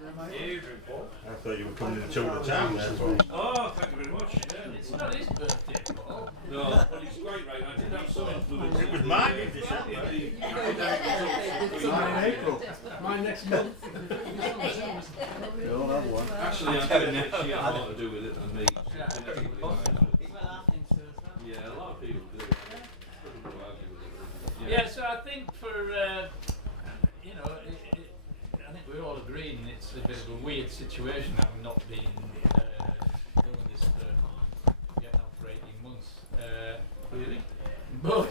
Adrian, Paul. I thought you were coming in two at a time there, Paul. Oh, thank you very much. Yeah. It's not his birthday, Paul. No, but he's quite right. I did have some influence. It was mine in December. Mine in April. Mine next month. You'll have one. Actually, I think she had more to do with it than me. Yeah, a lot of people do. Yeah, so I think for, you know, I think we're all agreeing it's a bit of a weird situation having not been doing this for getting on for 18 months. Really? But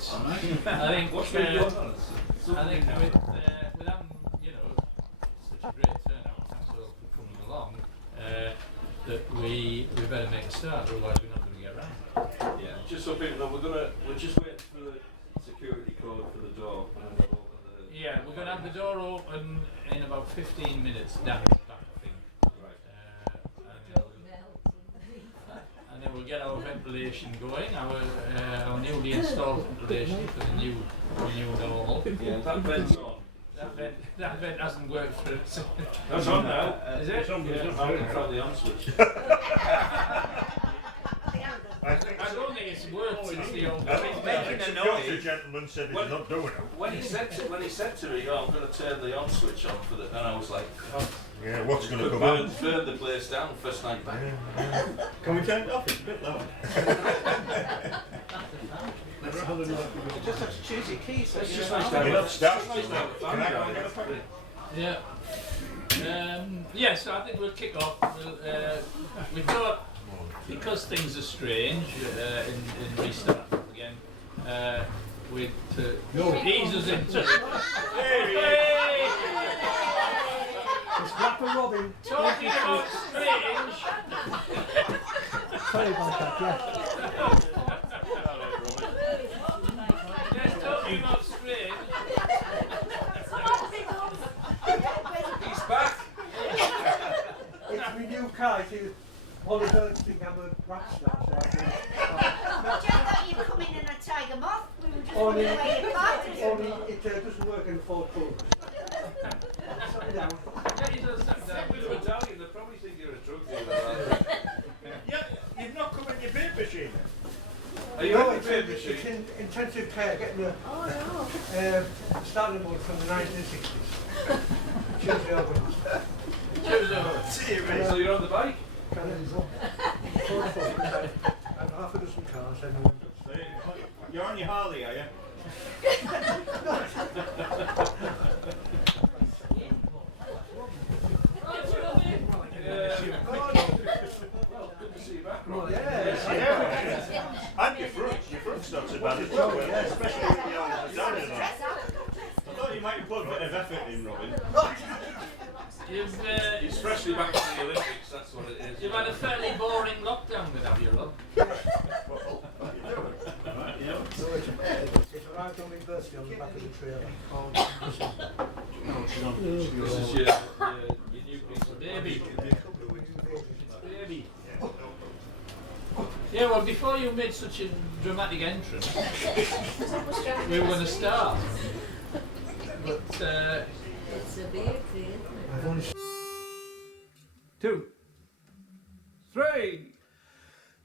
I think What's been going on? I think with having, you know, such a great turnout, thanks all for coming along, that we better make a start, otherwise we're not going to get round. Yeah, just so people know, we're just waiting for the security code for the door, and then we'll open the. Yeah, we're going to have the door open in about 15 minutes down the back, I think. Right. And then we'll get our ventilation going, our newly installed ventilation for the new normal. Yeah, that vent's on. That vent hasn't worked for us. That's on now. Is it? It's on, yeah, I can try the on switch. I think I don't think it's worked since the old. the gentleman said he's not doing it. When he said to me, "Oh, I'm going to turn the on switch on for the," and I was like, "Oh, Yeah, what's going to come burn out? the place down first night back." Can we turn it off? It's a bit loud. Just have to choose your keys. It's just nice to You're not have starting. a Can I go and get a packet? Yeah. Yeah, so I think we'll kick off. We thought, because things are strange in restart again, we'd ease us into it. Hey! It's Rapper Robin. Talking about strange. Sorry about that, yeah. Yes, talking about strange. He's back. It's my new car. All the birds think I'm a rap star. So I think, thought you'd come in and a tiger moth. We were just only wondering where you parted. it doesn't work in Ford Focus. Sit down. Yeah, he does that. With an Italian, they probably think you're a drug dealer. Yeah, you've not come in your beer machine. Are you No, in the beer it's machine? in intensive care, getting the starting board from the 1960s. Tuesday onwards. So you're on the bike? Ford Focus. I have half a dozen cars and one. You're on your Harley, are you? Well, good to see you back, Rob. Yeah. And your front's not so bad as well, especially with the old medallion on. I thought you might put a bit of effort in, Robin. You've He's freshly back from the Olympics, that's what it is. you've had a fairly boring lockdown with have you, Rob? It arrived on my birthday on the back of the trailer. This is your new piece of Baby. Baby. Yeah, well, before you made such a dramatic entrance, we were going to start. But, It's a big thing. I've only 2, 3.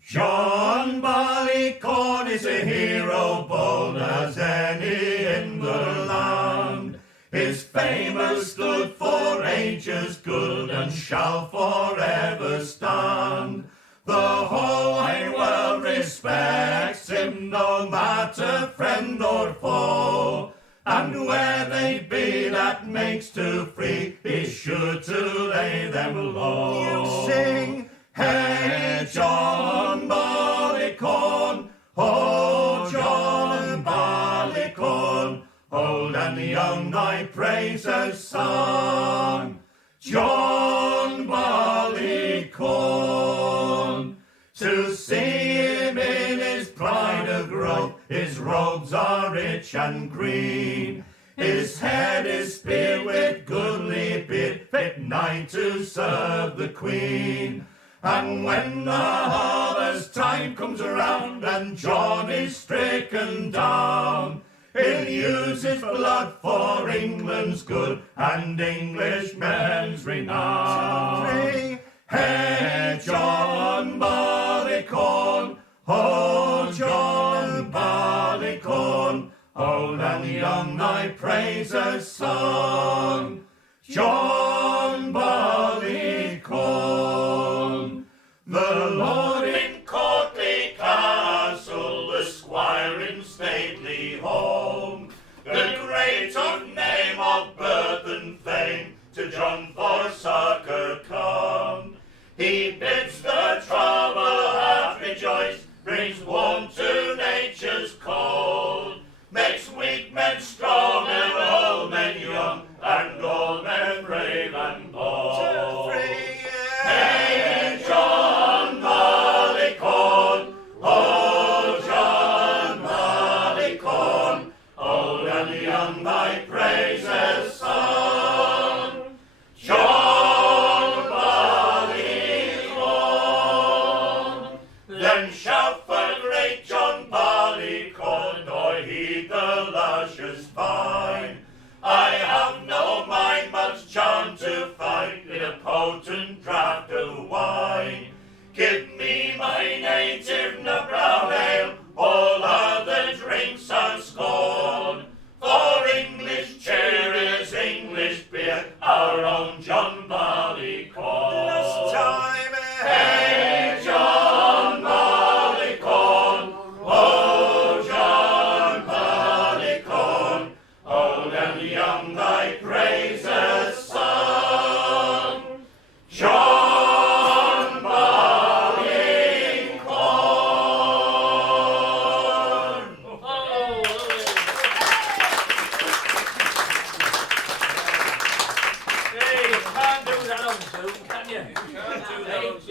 John Barleycorn is a hero, bold as any in the land. His fame has stood for ages good and shall forever stand. The whole wide world respects him, no matter friend or foe. And where they be that makes too free, he's sure to lay them low. You sing, hey John Barleycorn, oh John Barleycorn, old and young thy praises sung. John Barleycorn, to see him in his pride of growth, his robes are rich and green. His head is speared with goodly beard, fit nigh to serve the Queen. And when the harvest time comes around and John is stricken down, He'll use his blood for England's good and Englishmen's renown. 2, 3. Hey, John Barleycorn, oh, John Barleycorn, old and young thy praises sung. John Barleycorn, the Lord in courtly castle, the squire in stately home, the great of name, of birth and fame, to John for succour come. He bids the troubled heart rejoice, brings warmth to nature's cold, makes weak men strong and old men young, and old men brave and bold. 2, 3, hey, John Barleycorn, oh, John Barleycorn, old and young thy praises sung. John Barleycorn, then shout for great John Barleycorn, nor heed the luscious vine. I have no mind much charm to find in a potent draught of wine. Give me my native brown ale, all other drinks are scorn. For English cheer is English beer, our own John Barleycorn. Last time, hey, John Barleycorn, oh, John Barleycorn, old and young thy praises sung. John Barleycorn. Hey, you can't do that on Zoom, can you?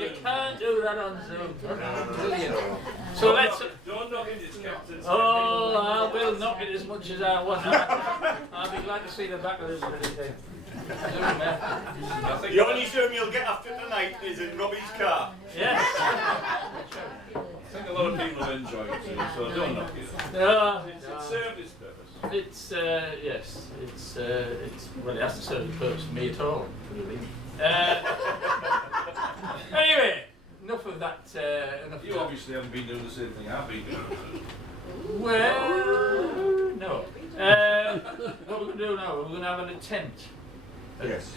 You can't do that on Zoom. Brilliant. So let's. Don't knock it, it's Captain. Oh, I will knock it as much as I want. I'll be glad to see the back of this bloody thing. The only Zoom you'll get after tonight is in Robbie's car. Yes. I think a lot of people have enjoyed it too, so don't knock it. No, It served its purpose. it's yes, it's well, it hasn't served the purpose for me at all, really. Anyway, enough of that. Enough. You obviously haven't been doing the same thing I've been doing. Well, no. What we're going to do now? We're going to have an attempt. Yes.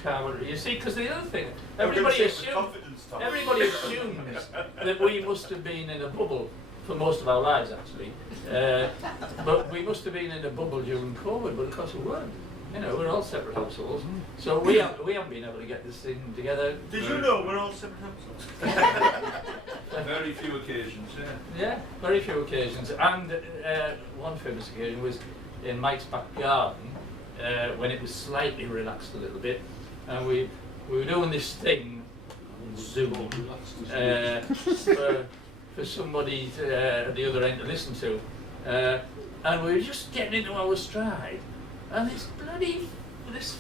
You see, because the other thing, everybody assumes that we must have been in a bubble for most of our lives, actually. But we must have been in a bubble during COVID, but of course we weren't. You know, we're all separate households, so we haven't been able to get this thing together. Did you know we're all separate households? Very few occasions, yeah. Yeah, very few occasions. And one famous occasion was in Mike's back garden, when it was slightly relaxed a little bit, and we were doing this thing on Zoom for somebody at the other end to listen to, and we were just getting into our stride, and this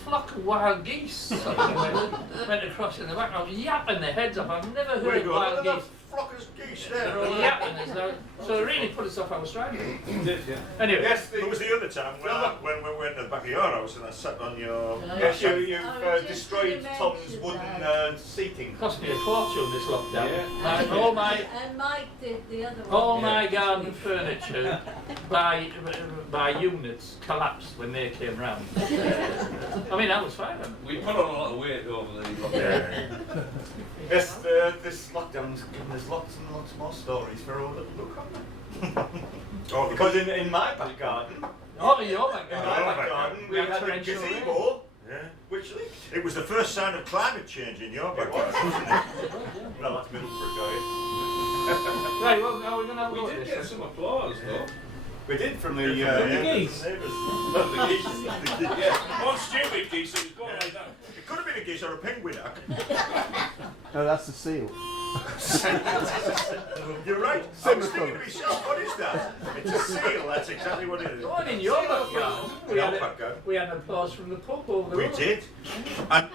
flock of wild geese went across in the background, yapping their heads off. I've never heard wild geese. Flock of geese They're there. all yapping as though, so it really put us off our stride. Anyway. Yes, it was the other time when we went to the back of your house and I sat on your. No, Yes, I you've was just destroyed gonna Tom's mention wooden seating. Cost me a fortune this lockdown. Yeah. And all my And Mike did the other one. all my garden furniture by units collapsed when they came round. I mean, that was fine. We put on a lot of weight over the lockdown. Yes, this lockdown's given us lots and lots more stories for all that look on. Oh, because in my back garden, Oh, your in back my garden. back garden, we had had a torrential rain. gazebo, which leaked. It was the first sign of climate change in your back garden, wasn't it? Well, that's Middlesbrough, guys. Right, well, now we're going to have a We look at did this. get some applause though. We did from the geese. neighbours. Not the geese. Yeah. One stupid geese that was going like that. It could have been a geese or a penguin. No, that's the seal. You're right. I was thinking to myself, what is that? It's a seal. That's exactly what it is. Go on, in your back garden. We had applause from the pub over the We road. did, and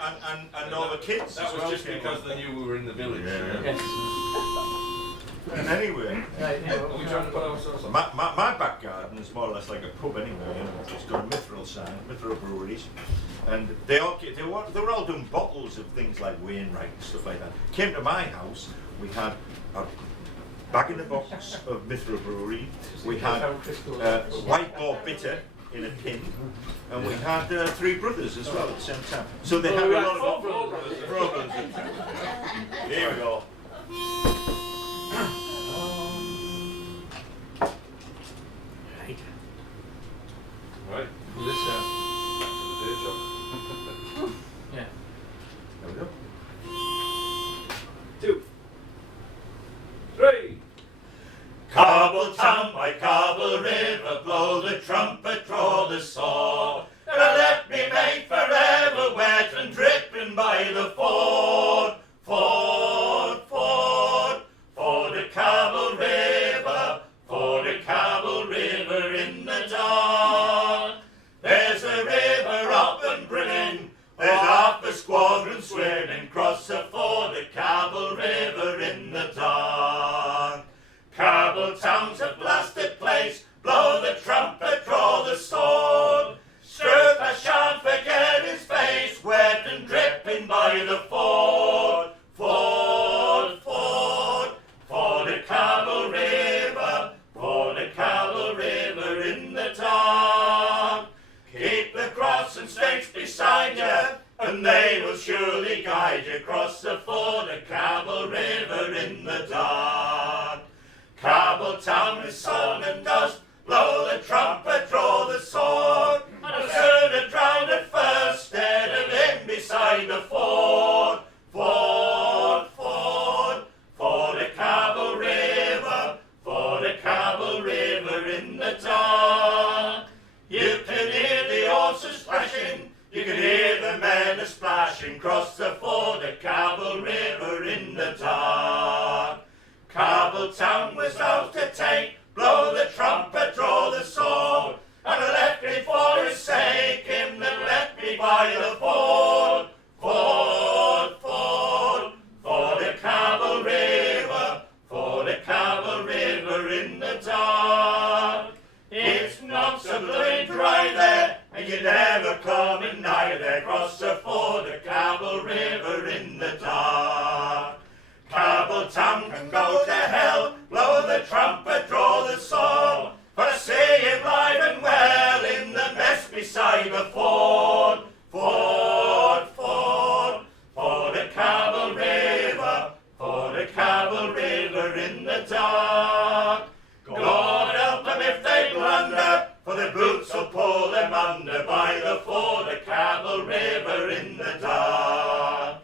all the kids. That as was well just came because on. they knew we were in the village. Yeah. Yes. And anyway, Right, yeah, Are we trying to put ourselves on? my back garden is more or less like a pub anyway. You know, it's got a Mithril sign, Mithril breweries, and they were all doing bottles of things like Wainwright and stuff like that. Came to my house, we had a bag in the box of Mithril brewery. We had white boar bitter in a tin, and we had three brothers as well at the same time. So they had a lot of brothers. Here we go. Right. Right. This, To the day job. yeah. There we go. 2, 3. Cobble town by Cobble River, blow the trumpet, draw the sword. Gonna let me make forever wet and dripping by the ford. Ford, ford, ford at Cobble River, ford at Cobble River in the dawn. There's a river up and brimming, there's half a squadron swimming, cross the ford at Cobble River in the dawn. Cobble town's a blasted place, blow the trumpet, draw the sword. Stroke, I shan't forget his face, wet and dripping by the ford. Ford, ford, ford at Cobble River, ford at Cobble River in the dark. Keep the cross and stakes beside you, and they will surely guide you across the ford at Cobble River in the dark. Cobble town is sun and dust, blow the trumpet, draw the sword. And a servant drowned at first, stead of him beside the ford. Ford, ford, ford at Cobble River, ford at Cobble River in the dark. You can hear the horses splashing, you can hear the men a-splashing, cross the ford at Cobble River in the dark. Cobble town was ours to take, blow the trumpet, draw the sword. And I left me for his sake, him that left me by the ford. Ford, ford, ford at Cobble River, ford at Cobble River in the dark. It's not so bloody dry there, and you never coming nigh there, cross the ford at Cobble River in the dark. Cobble town can go to hell, blow the trumpet, draw the sword. For I see him live and well in the mess beside the ford. Ford, ford, ford at Cobble River, ford at Cobble River in the dark. God help them if they blunder, for the boots will pull them under by the ford at Cobble River in the dark.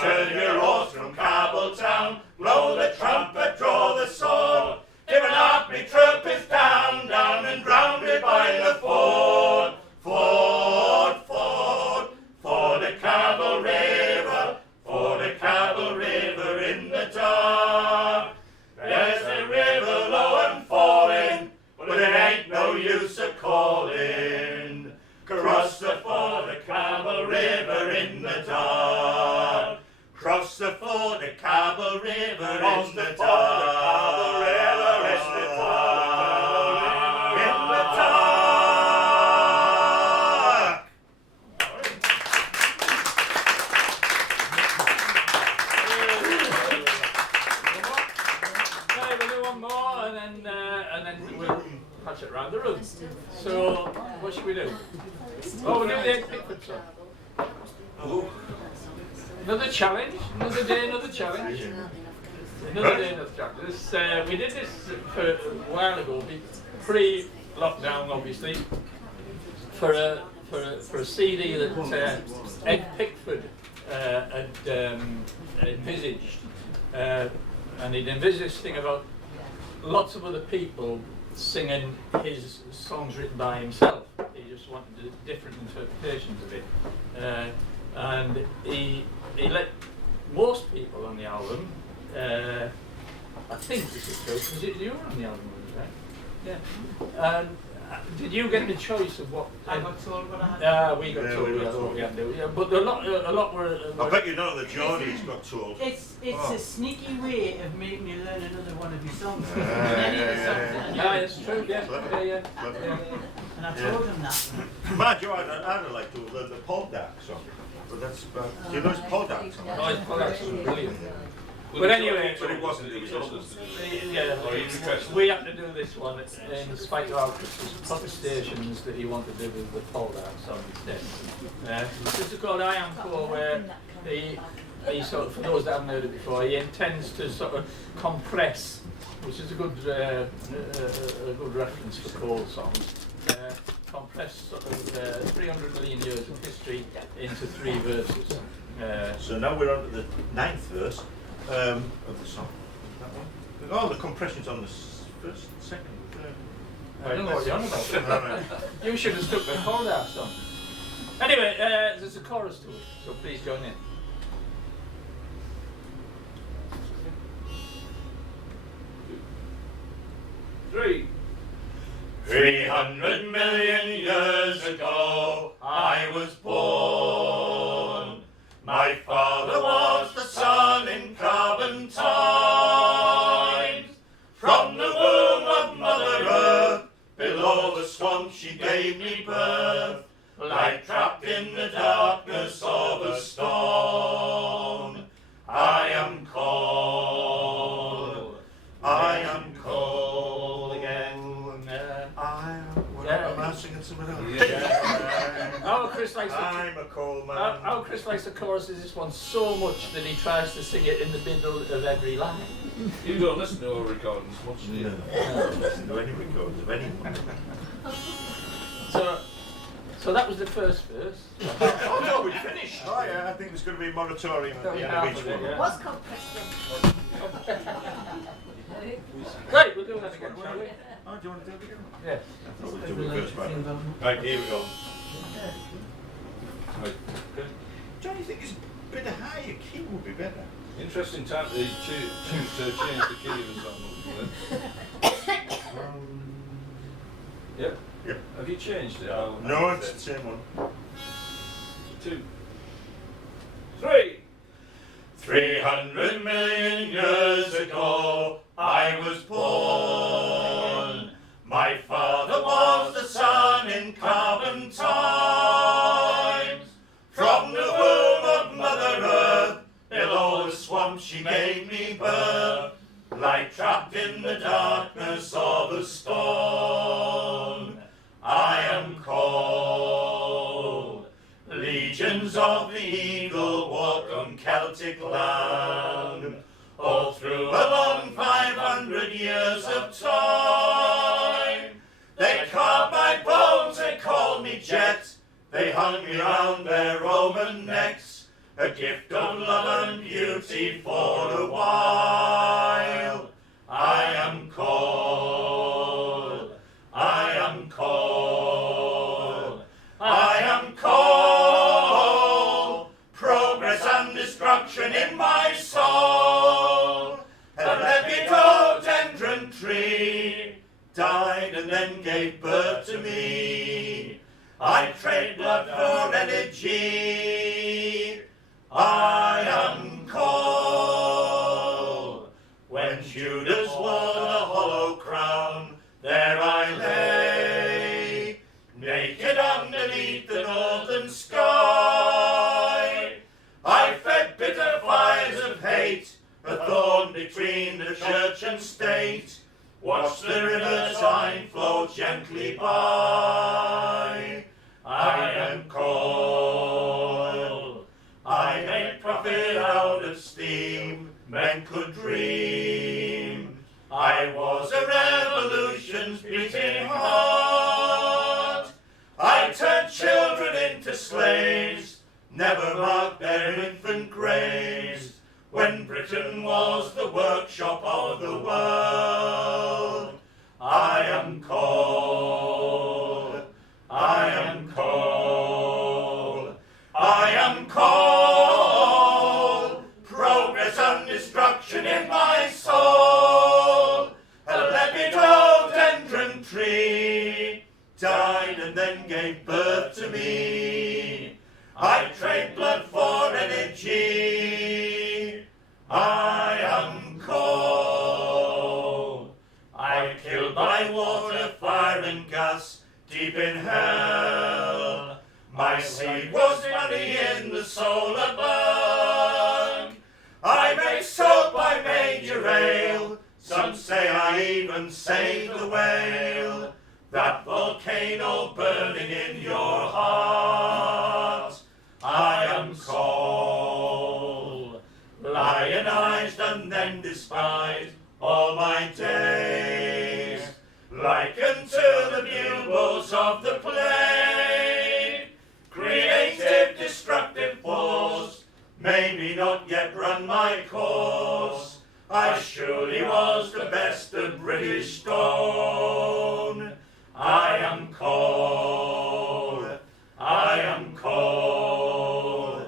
Turn your horse from Cobble town, blow the trumpet, draw the sword. Give an army troop is down, down and drowned by the ford. Ford, ford, ford at Cobble River, ford at Cobble River in the dark. There's a river low and falling, but it ain't no use of calling. Cross the ford at Cobble River in the dark. Cross the ford at Cobble River in the dark. Rest the dark. In the dark. Right, we'll do one more and then we'll pass it around the room. So, what should we do? Oh, we'll do the Ed Pickford song. Another challenge, another day, another challenge. Another day, another challenge. This, we did this for a while ago, pre-lockdown obviously, for a CD that Ed Pickford had envisaged. And he'd envisaged this thing about lots of other people singing his songs written by himself. He just wanted different interpretations of it. And he let most people on the album, I think this is true, because you were on the album, right? Yeah. Did you get the choice of what? I got told what I had. We got Yeah, told we we got had told. what we had to do. Yeah, but a lot were. I bet you know that Johnny's got told. It's Oh. a sneaky way of making you learn another one of your songs. Yeah, Many of the yeah, songs yeah, that I Yeah, knew. it's true. Yeah, Clever. yeah. Clever. And I told him that. Mind you, I'd have liked to have learned the Paul Dark song. But that's, do you know his Paul Dark song? Oh, it's products were brilliant. Well, But he anyway, told- but it wasn't, he it was told just- us, didn't he? Yeah, Or he requested. we had to do this one in spite of our protestations that he wanted to do the Paul Dark song instead. This is called I Am Core, where he sort of, for those that haven't heard it before, he intends to sort of compress, which is a good reference for Cole songs. Compress sort of 300 million years of history into 3 verses. So now we're on to the 9th verse of the song. That one? Oh, the compression's on the first, second, third. I don't know what you're on about. Alright. You should have stuck with Paul Dark song. Anyway, there's a chorus to it, so please join in. Three. 300 million years ago, I was born. My father was the sun in carbon times. From the womb of Mother Earth, below the swamp she gave me birth. Like trapped in the darkness of a stone. I am cold. I am cold again. I'm singing something else. How Chris likes the I'm a cold man. how Chris likes the chorus is this one so much that he tries to sing it in the middle of every line. You don't listen to our recordings much, do you? I don't listen to any records of anyone. So that was the first verse. Oh no, we finished. Oh yeah, I think there's going to be a moratorium at That the was end half of each of it, one. yeah. Was called Preston. Right, we'll do that again, shall we? Oh, do you want to do it again? Yeah. I thought we'd do it first, right? Right, here we go. Right. Good. Don't you think it's a bit of higher key would be better? Interesting time to choose to change the key of the song. Yep. Yep. Have you changed it? Oh, No, it's the same one. 2. 3. 300 million years ago, I was born. My father was the sun in carbon times. From the womb of Mother Earth, below the swamp she gave me birth. Like trapped in the darkness of a stone, I am cold. Legions of the eagle walk on Celtic land, all through a long 500 years of time. They carved my bones, they called me Jet, they hung me round their Roman necks, a gift of love and beauty for a while. I am cold, I am cold, I am cold. Progress and destruction in my soul. A lepidodendron tree died and then gave birth to me. I trade blood for energy. I am cold. When Judas wore the hollow crown, there I lay, naked underneath the northern sky. I fed bitter fires of hate, a thorn between the church and state. Watch the river Tyne flow gently by. I am cold. I make profit out of steam men could dream. I was a revolution's beating heart. I turned children into slaves, never marked their infant graves. When Britain was the workshop of the world, I am cold, I am cold, I am cold. Progress and destruction in my soul. A lepidodendron tree gave birth to me. I trade blood for energy. I am coal. I'm killed by water, fire and gas deep in hell. My seed was money in the solar burn. I made soap, I made your ale. Some say I even saved the whale. That volcano burning in your heart. I am coal. Lionized and then despised all my days. Likened to the bugles of the plain. Creative, destructive force. Maybe not yet run my course. I surely was the best of British stone. I am coal. I am coal.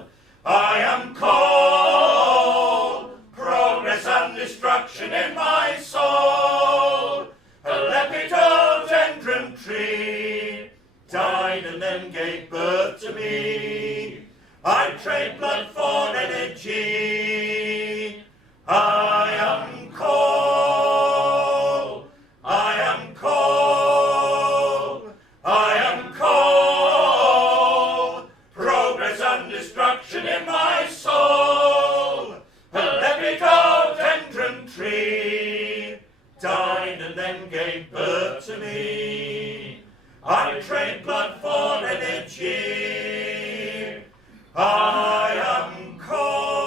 I am coal. Progress and destruction in my soul. A lepidodendron tree died and then gave birth to me. I trade blood for energy. I am coal. I am coal. I am coal. Progress and destruction in my soul. A lepidodendron tree died and then gave birth to me. I trade blood for energy. I am coal.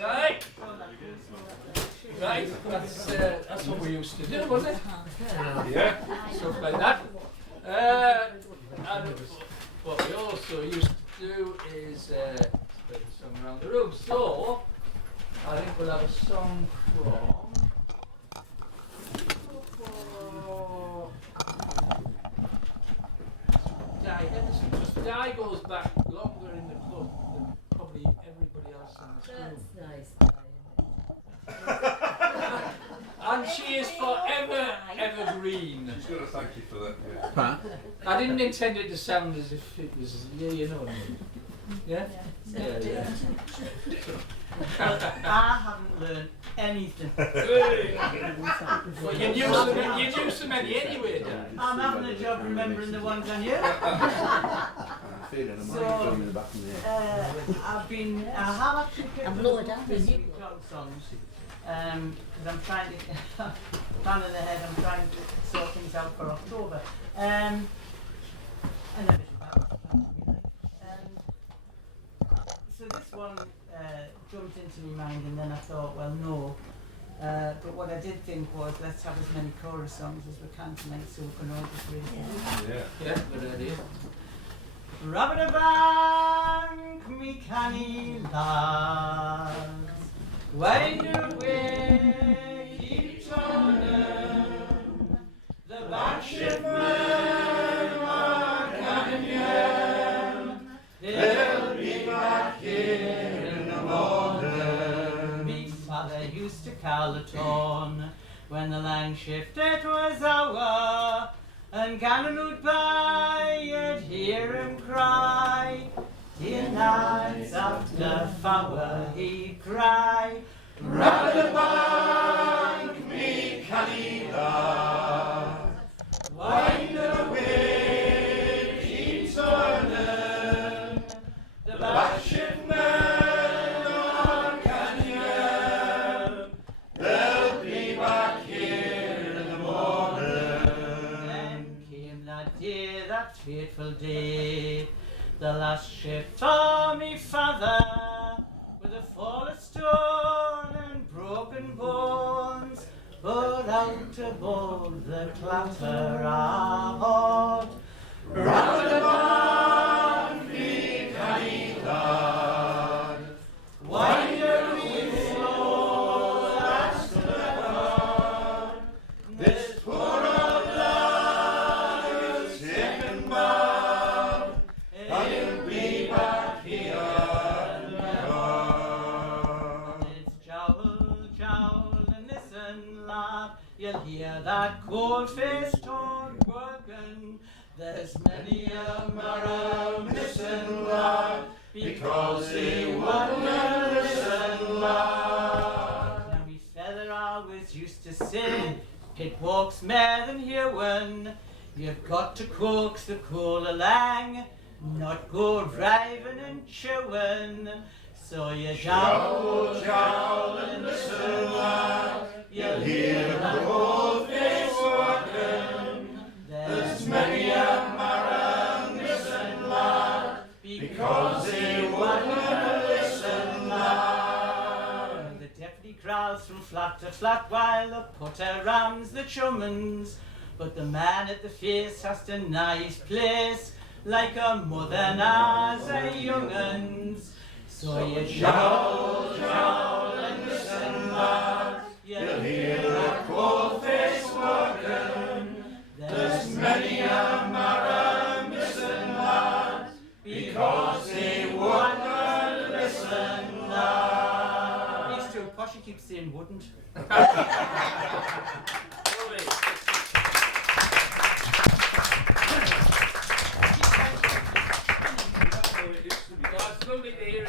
Right. Right, that's what we used to do, wasn't it? Yeah. Stuff like that. And what we also used to do is spread the song around the room. So, I think we'll have a song from... Di. Di goes back longer in the club than probably everybody else in the school. That's nice. And she is forever evergreen. She's going to thank you for that. Yeah. Pat? I didn't intend it to sound as if it was, yeah, you know what I mean. Yeah? Yeah. I haven't learned anything. Well, you knew so many anyway, Dan. I'm having a job remembering the ones I knew. I'm feeling a So, drum in the back of the head. I have actually picked And up blow it down. the new dog songs. Because I'm trying to, planning ahead, I'm trying to sort things out for October. And everything else. So this one jumped into my mind, and then I thought, well, no. But what I did think was, let's have as many chorus songs as we can tonight, so we can all just raise them. Yeah. Yeah, good idea. Rabba-da-bank, me canny lads, wind away, keep turning, the batshipmen are canyon, they'll be back here in the morning. Me father used to call the tone, when the line shifted was our, and cannon would buy, you'd hear him cry. Dear nights after four, he'd cry, Rabba-da-bank, me canny lad, wind away, keep turning, the batshipmen on canyon, they'll be back here in the morning. Then came that day, that fateful day, the last ship for me father, with a fall of stone and broken bones, but out above the clatter of Rabba-da-bank, me canny lad, wind away slow, that's the dawn. This poor old lad is taken back, and you'll hear that cold-faced tone working. There's many a marrow missing lad, because he wouldn't listen, lad. Now me feather always used to say, it walks more than hearing. You've got to coax the coal along, not go driving and chewing. So you jowl, jowl and listen, lad, you'll hear the coal-face working. There's many a marrow missing, lad, because he wouldn't listen, lad. The deputy crawls from flat to flat while the putter rams the chummins. But the man at the face has to nice place, like a mother knows her young'uns. So you jowl, jowl and listen, lad, you'll hear the coal-face working. There's many a marrow missing, lad, because he wouldn't listen, lad. He's too posh, he keeps saying wouldn't. Lovely to hear it.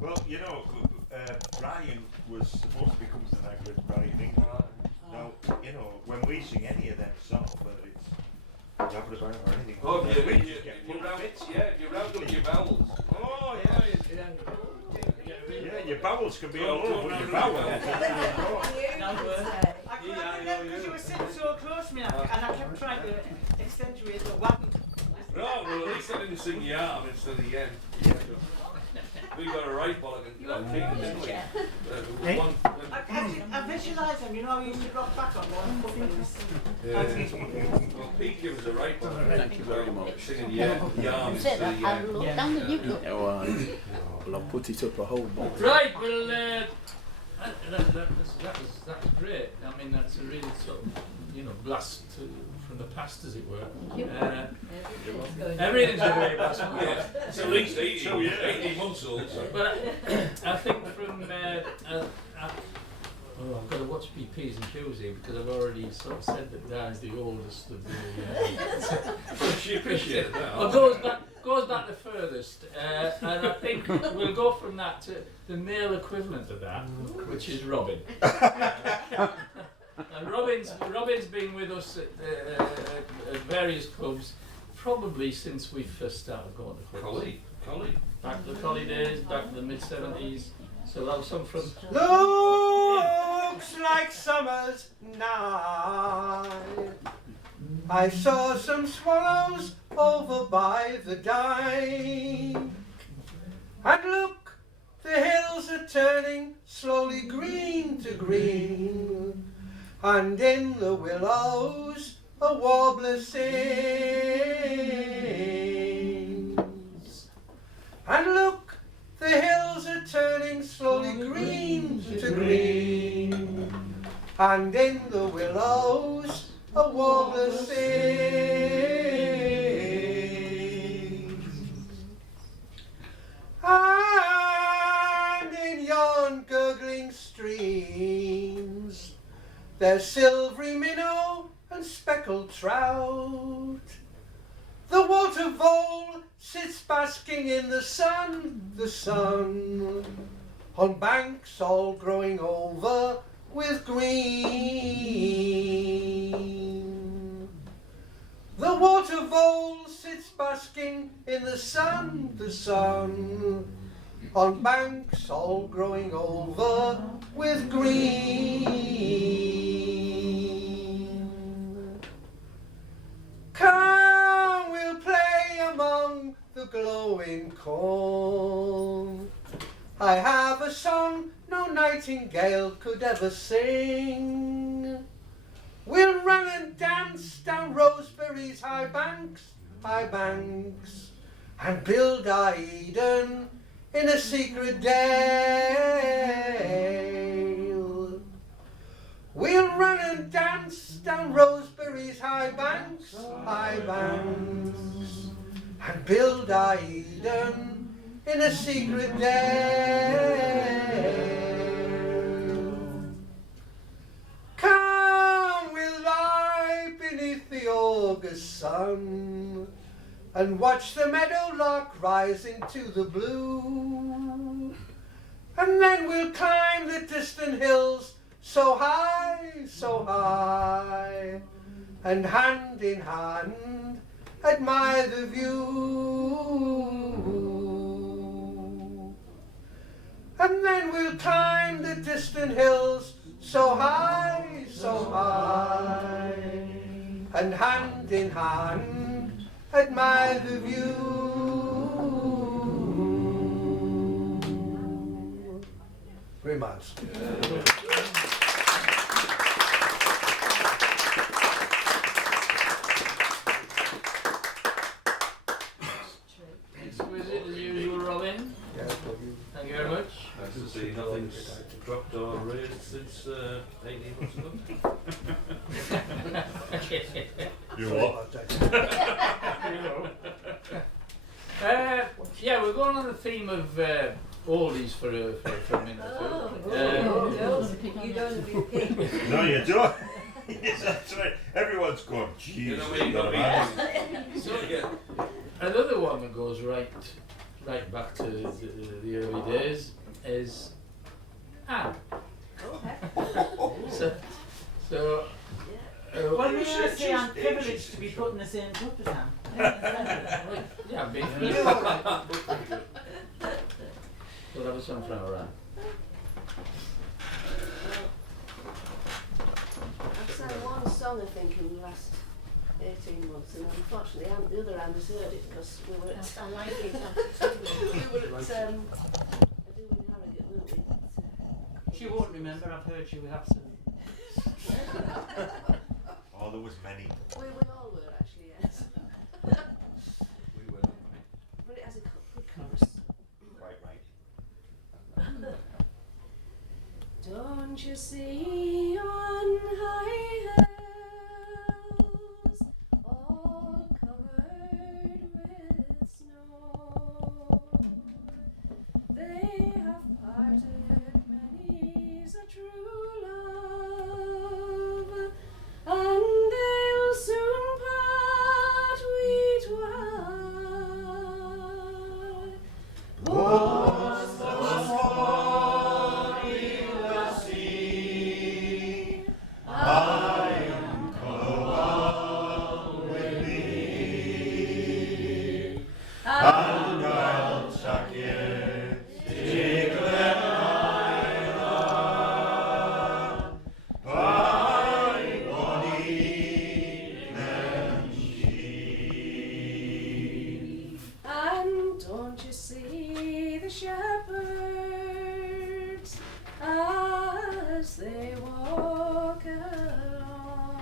Well, you know, Brian was supposed to be coming tonight with Brian England. Now, you know, when we sing any of them songs, whether it's Jabba the or anything, Oh, like that, we just get you full round, bits. you round up your vowels. Oh, yeah. Yeah, your bowels can be all over your bowels. I couldn't remember because you were sitting so close to me, and I kept trying to accentuate the wapping. No, well, at least I didn't sing the arm instead of the end. We got a right bollock and got king, didn't we? I visualise them, you know, I used to rock back on one foot when Well, Pete gave us a right bollock. Thank you very much. Singing the arm Said instead that, of the I end. looked down the YouTube. Yeah, well, I'll put it up a whole bunch. Right, well, that was great. I mean, that's a really sort of, you know, blast from the past, as it were. Everything's a great blast from the past. It's at least 18 months old. So. But I think from I've got to watch my P's and Q's here because I've already sort of said that Dan's the oldest of the. She appreciated that. Well, goes back the furthest, and I think we'll go from that to the male equivalent of that, which is Robin. And Robin's been with us at various clubs, probably since we first started going to clubs. Collie. Back to the Collie days, back to the mid-70s. So that was some from. Looks like summer's night. I saw some swallows over by the dike. And look, the hills are turning slowly green to green. And in the willows a warbler sings. And look, the hills are turning slowly green to green. And in the willows a warbler sings. And in yon gurgling streams there's silvery minnow and speckled trout. The water vole sits basking in the sun, on banks all growing over with green. The water vole sits basking in the sun, on banks all growing over with green. Come, we'll play among the glowing corn. I have a song no nightingale could ever sing. We'll run and dance down Rosebery's high banks, and build our Eden in a secret dale. We'll run and dance down Rosebery's high banks, and build our Eden in a secret dale. Come, we'll lie beneath the August sun and watch the meadowlark rising to the blue. And then we'll climb the distant hills so high, and hand in hand admire the view. And then we'll climb the distant hills so high, and hand in hand admire the view. Very much. Exquisite as usual, Robin. Thank you very much. Nice to see nothing's dropped or raised since 18 months ago. You what? Yeah, we're going on the theme of oldies for a minute or two. You don't be picked. No, you don't. Yes, that's right. Everyone's going, jeez. You know where you got me. So, another one that goes right back to the early days is Anne. So Well, we should say I'm privileged to be put in the same group as him. yeah, big. We'll have a sunflower Anne. I've sang one song, I think, in the last 18 months, and unfortunately the other hand has heard it because we were at, I like it. we were at a do in Harrogate, weren't we? She won't remember, I've heard she will have some. Oh, there was many. We all were actually, yes. We were. But it has a good chorus. Right. Don't you see on high hills, all covered with snow, they have parted many's a true love, and they'll soon part with one. And don't you see the shepherds as they walk along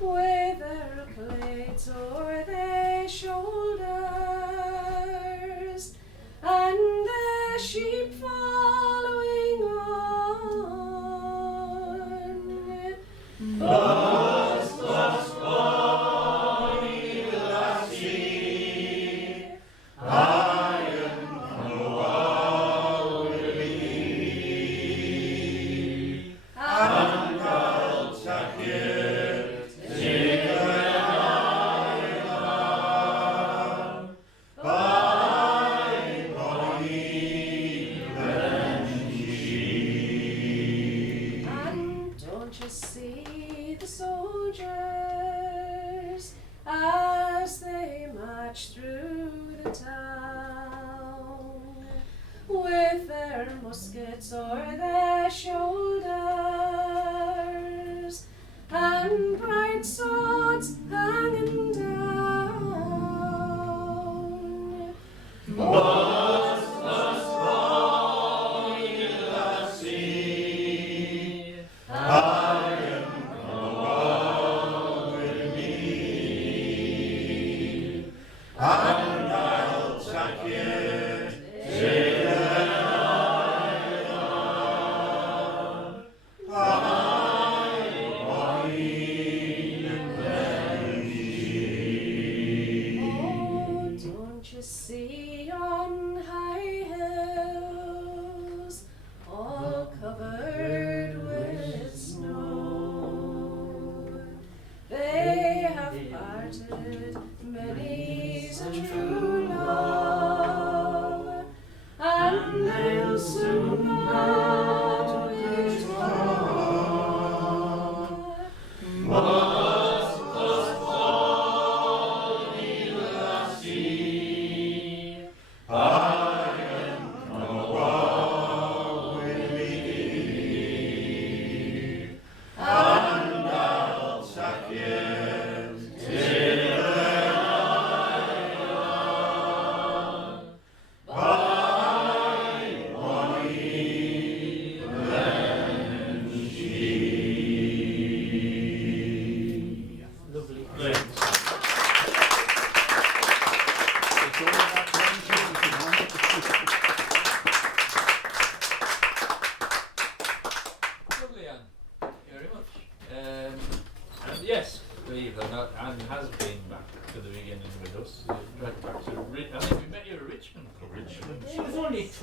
with their plates o'er their shoulders and the sheep following on? And don't you see the soldiers as they march through the town with their muskets o'er their shoulders and bright swords hanging down? Oh, don't you see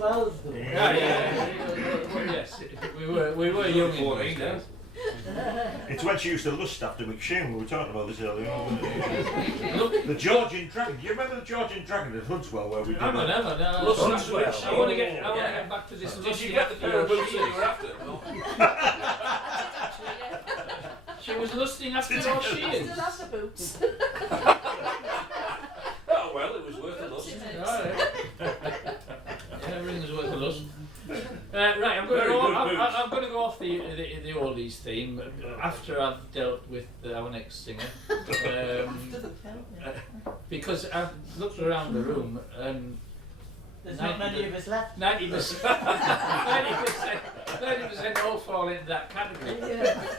12 though. Yeah. Yes, we were young in 14 those now. days. It's when she used to lust after McShane. We were talking about this earlier on. Look, The Georgian Dragon. Do you remember the Georgian Dragon at Huntswell where we did I that? remember. Lust No, after it. I want to get back to this. Did you get the pair of boots that you were after? No. She was lusting after all she is. Still has the boots. Oh well, it was worth a lust. Alright. Yeah, everything's worth a lust. Right, I'm going to go off the oldies theme after I've dealt with our next singer, because I've looked around the room and There's not many of us left. 90% all fall into that category.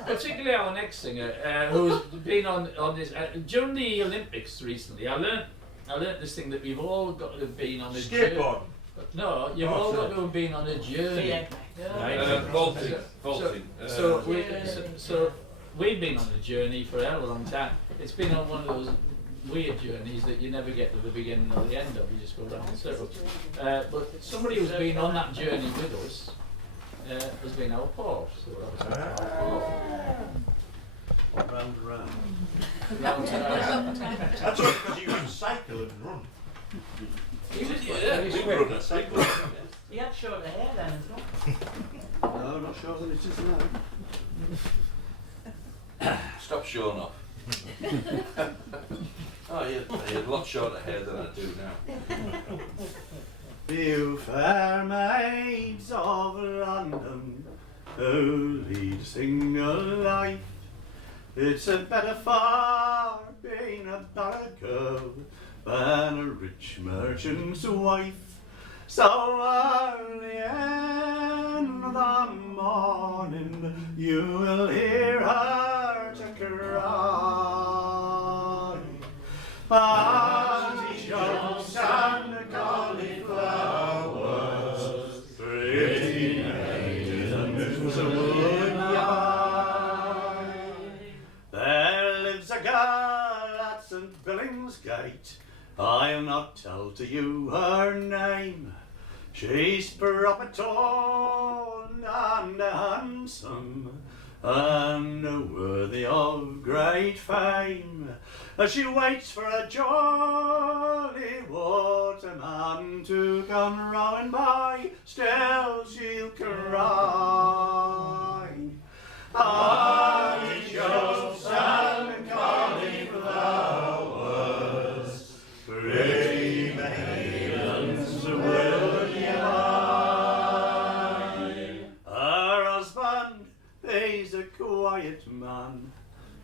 Particularly our next singer, who's been on this during the Olympics recently. I learnt this thing that we've all got to have been on a journey. Skateboard. No, you've all got to have been on a journey. Yeah. Right? Vaulting. So we've been on a journey for a hell of a long time. It's been on one of those weird journeys that you never get to the beginning or the end of. You just go round in circles. But somebody who's been on that journey with us has been our Paul. So that was our Paul. Round. Round and round. That's all because you can cycle and run. Yeah, we were on that cycle. He had shorter hair then as well. No, not sure than it is now. Stop showing off. Oh, you had a lot shorter hair than I do now. You fair maids of London who lead single life, it's a better far being a barrack girl than a rich merchant's wife. So early in the morning you will hear her to cry. Artichokes and cauliflowers, pretty maidens would buy. There lives a girl at St. Billingsgate, I'll not tell to you her name. She's proper tall and handsome and worthy of great fame. She waits for a jolly waterman to come rowing by, still she'll cry. Artichokes and cauliflowers, pretty maidens will you buy. Her husband, he's a quiet man,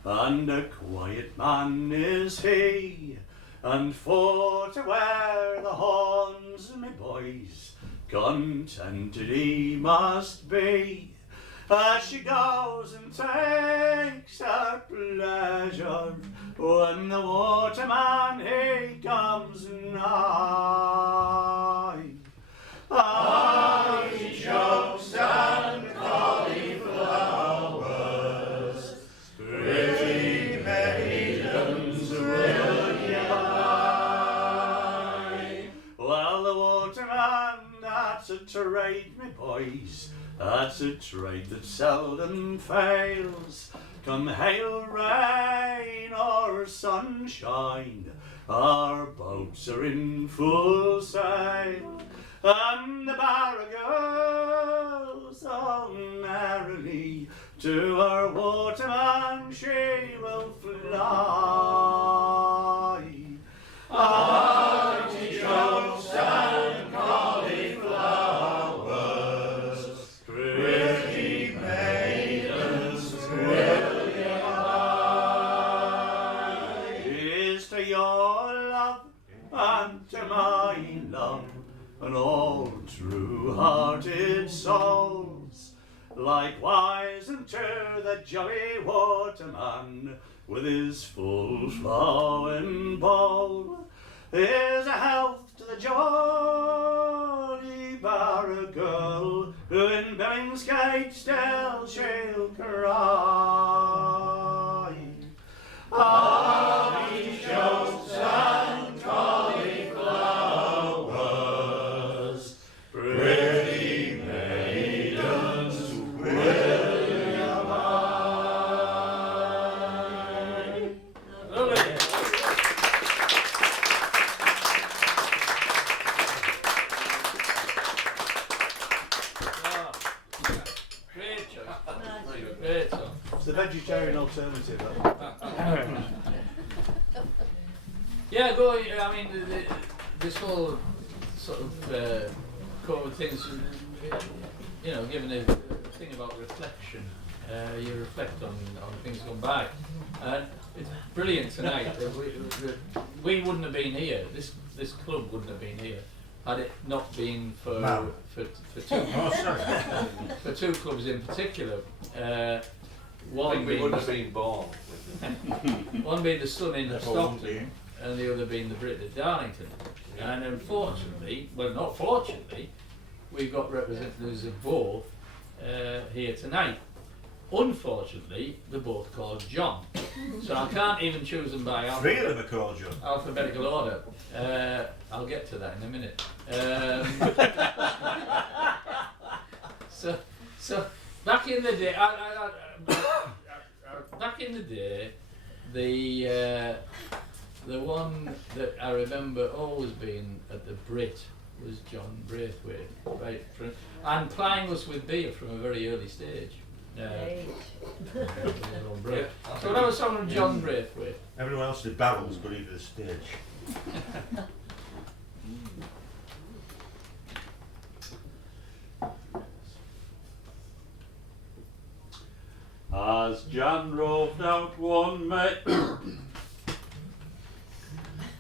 and a quiet man is he, and for to wear the horns, me boys, contented he must be. As she goes and takes her pleasure when the waterman he comes nigh. Artichokes and cauliflowers, pretty maidens will you buy. Well, the waterman, that's a trade, me boys, that's a trade that seldom fails. Come hail, rain or sunshine, our boats are in full sail, and the barra goes all merrily to her waterman she will fly. Artichokes and cauliflowers, pretty maidens will you buy. Here's to your love and to my love, and all true-hearted souls, likewise unto the jolly waterman with his full flowing bowl. Here's a health to the jolly barra girl, who in Billingsgate still she'll cry. Artichokes and cauliflowers, pretty the vegetarian alternative. Yeah, go. I mean, this whole sort of COVID things, you know, given a thing about reflection, you reflect on things gone by, and it's brilliant tonight. We wouldn't have been here. This club wouldn't have been here had it not been for two clubs in particular. One we being wouldn't have been born. one being the Sun in Stockton, and the other being the Brit at Darlington. And unfortunately, well, not fortunately, we've got representatives of both here tonight. Unfortunately, they're both called John, so I can't even choose them by Three of them are called John. alphabetical order. I'll get to that in a minute. So back in the day, the one that I remember always being at the Brit was John Braithwaite, right? And plying us with beer from a very early stage. So that was song from John Braithwaite. Everyone else did barrels, but he did the stage. As Jan roved out one May,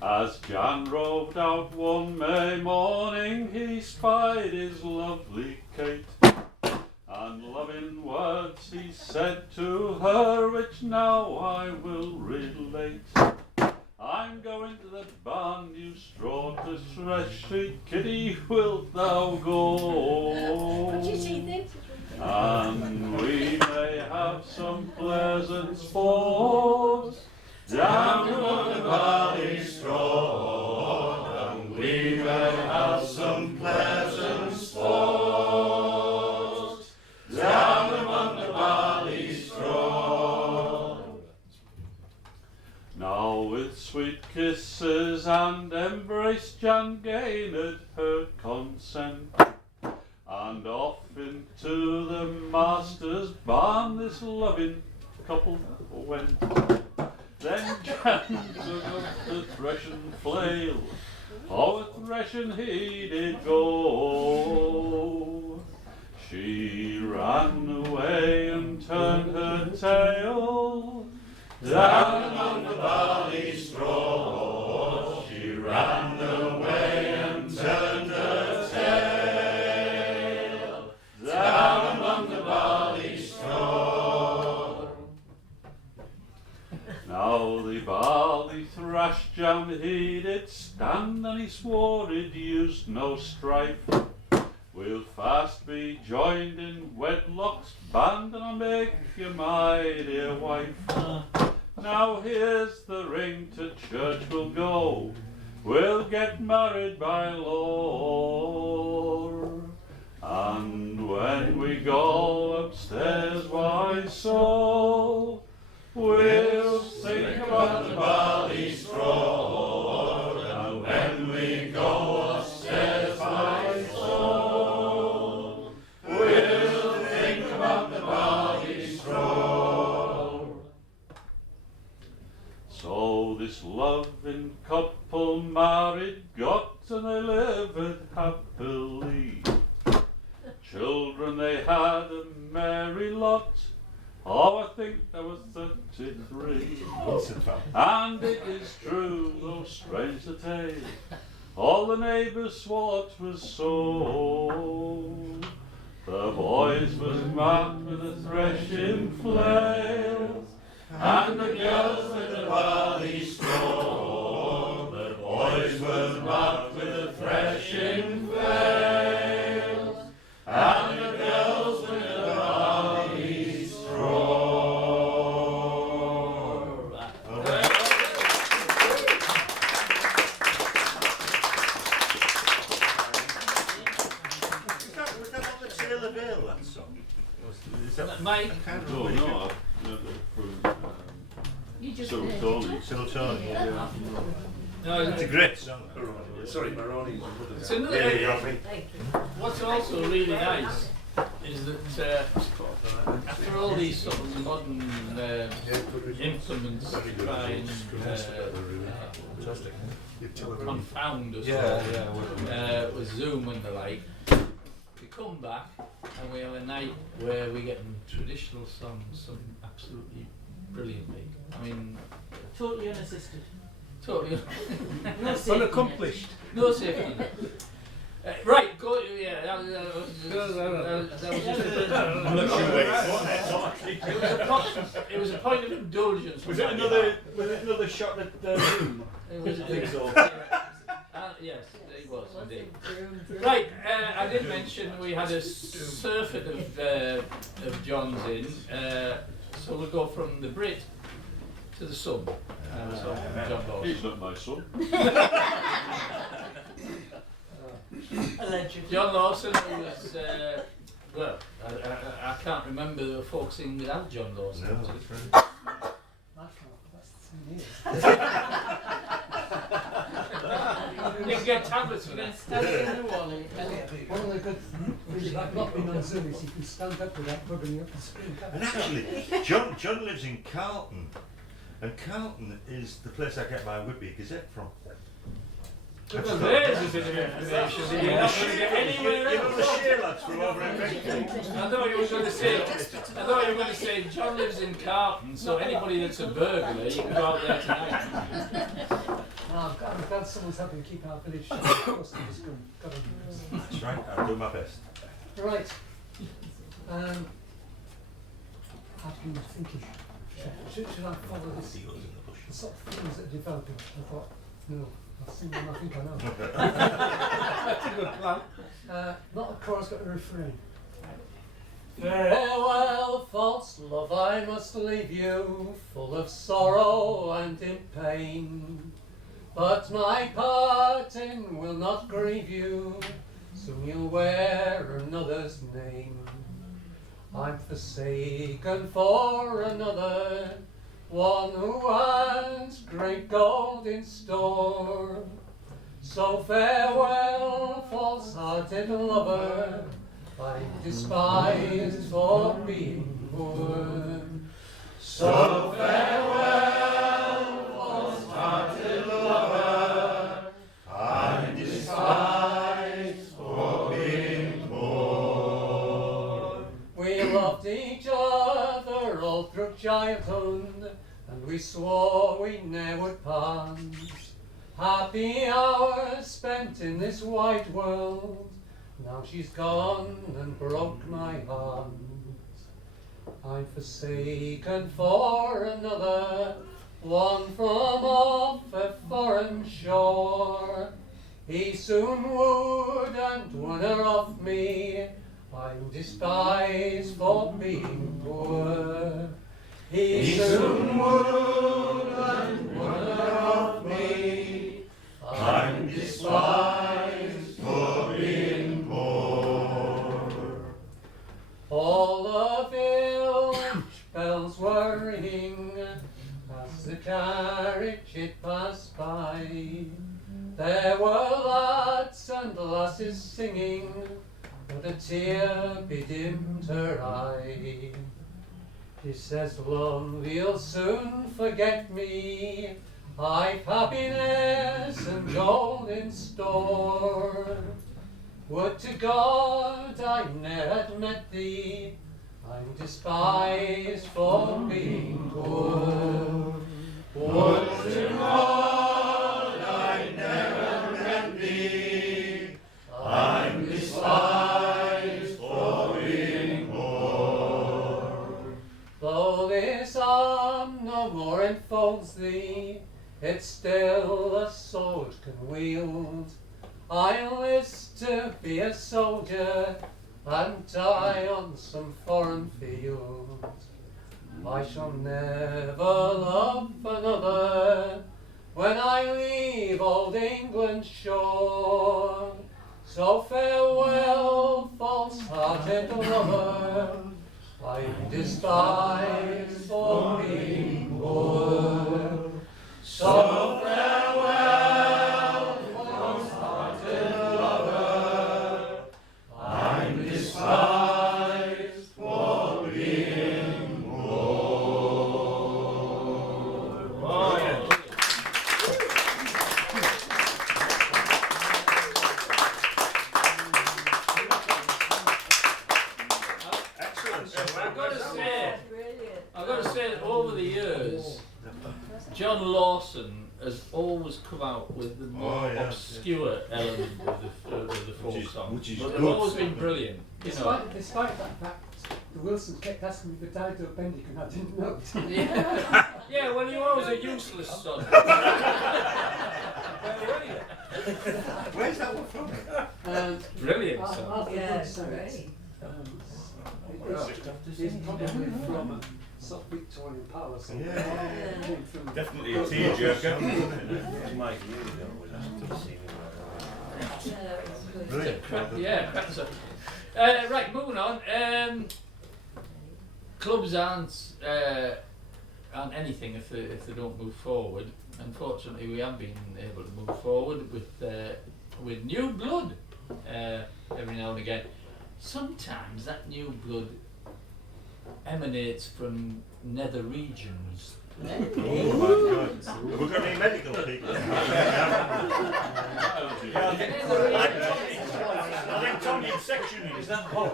as Jan roved out one May morning, he spied his lovely Kate, and loving words he said to her, which now I will relate. I'm going to the barn, new straw to thresh, sweet Kitty, wilt thou go? What do you think? And we may have some pleasant sport down among the valley straw, and we may have some pleasant sport down among the valley straw. Now with sweet kisses and embrace Jan gained her consent, and off into the master's barn this loving couple went. Then Jan took up the threshing flail, oh, a threshing he did go. She ran away and turned her tail down among the valley straw. She ran away and turned her tail down among the valley straw. Now the barley thrash Jan he did stand, and he swore he'd use no strife. We'll fast be joined in wedlock's band, and I'll make you my dear wife. Now here's the ring, to church we'll go, we'll get married by law. And when we go upstairs, why so, we'll think about the barley straw. And when we go upstairs, why so, we'll think about the barley straw. So this loving couple married got, and they lived happily. Children they had a merry lot, oh, I think there was 33. And it is true, though strange to tell, all the neighbours swore 'twas so. The boys was marked with a threshing flail, and the girls with the barley straw. The boys were marked with a threshing flail, and the girls with the barley straw. Was that on the Tale of Ale, that song? Is that Mike, No, You just so heard Tony. it. Still Tony? no, It's a great song. Sorry, Maroney. it's another. Thank you. What's also really nice is that after all these sort of modern implements to try and confound us with Zoom and the like, we come back and we have a night where we get traditional songs sung absolutely brilliantly. I mean, Totally unassisted. totally No safety Unaccomplished. no safety net. Right, go. Yeah, that was just it was a point of indulgence. Was it another shot at the room? It was. I think so. Yes, it was indeed. Right, I did mention we had a surfeit of John's in, so we'll go from the Brit to the son. So John Lawson. He's not my son. Allegedly. John Lawson was, well, I can't remember the folk singing without John Lawson. No, actually. that's You can get tablets for We're going that. to stand in the Welly. One of the good things about not being on Zoom is you can stand up without rubbing up the screen. And actually, John lives in Carlton, and Carlton is the place I get my Whitby Gazette from. There's a bit of information that you're not going to get anywhere You know the else. Shea lads from over in Redford? I thought you were going to say John lives in Carlton, so anybody that's a burglar, you can go out there tonight. I'm glad someone's helping keep our village close to the school. That's right, I'll do my best. Right. I've been thinking, should I follow this, the sort of things that are developing? I thought, no, I'll sing them, I think I know. That's a good plan. Not a chorus, but a refrain. Farewell, false love, I must leave you, full of sorrow and in pain. But my parting will not grieve you, soon you'll wear another's name. I'm forsaken for another, one who has great gold in store. So farewell, false-hearted lover, I'm despised for being poor. So farewell, false-hearted lover, I'm despised for being poor. We loved each other all through childhood, and we swore we never would part. Happy hours spent in this white world, now she's gone and broke my heart. I'm forsaken for another, one from off a foreign shore. He soon would and won her off me, I'm despised for being poor. He soon would and won her off me, I'm despised for being poor. All the village bells were ringing as the carriage it passed by. There were lads and lasses singing, but a tear bedimmed her eye. She says, love, you'll soon forget me, I've happiness and gold in store. Would to God I ne'er had met thee, I'm despised for being poor. Would to God I never met thee, I'm despised for being poor. Though this arm no more enfolds thee, it's still a sword can wield. I list to be a soldier and die on some foreign field. I shall never love another when I leave old England's shore. So farewell, false-hearted lover, I'm despised for being poor. So farewell, false-hearted lover, I'm despised for being come out with the more obscure element of the folk song. which is but they've good. always been brilliant. You know. Despite that fact, the Wilsons kept asking me for Dido Bendick and I didn't know it. Yeah, well, you were always a useless son. Where's that one from? Brilliant song. It's probably from a sort of Victorian palace. Definitely a tearjerker. Brilliant. Yeah, crap song. Right, moving on. Clubs aren't anything if they don't move forward. Unfortunately, we have been able to move forward with new blood every now and again. Sometimes that new blood emanates from nether regions. Oh my God. We're going to need medical people. I think Tony in sectioning. Is that Paul?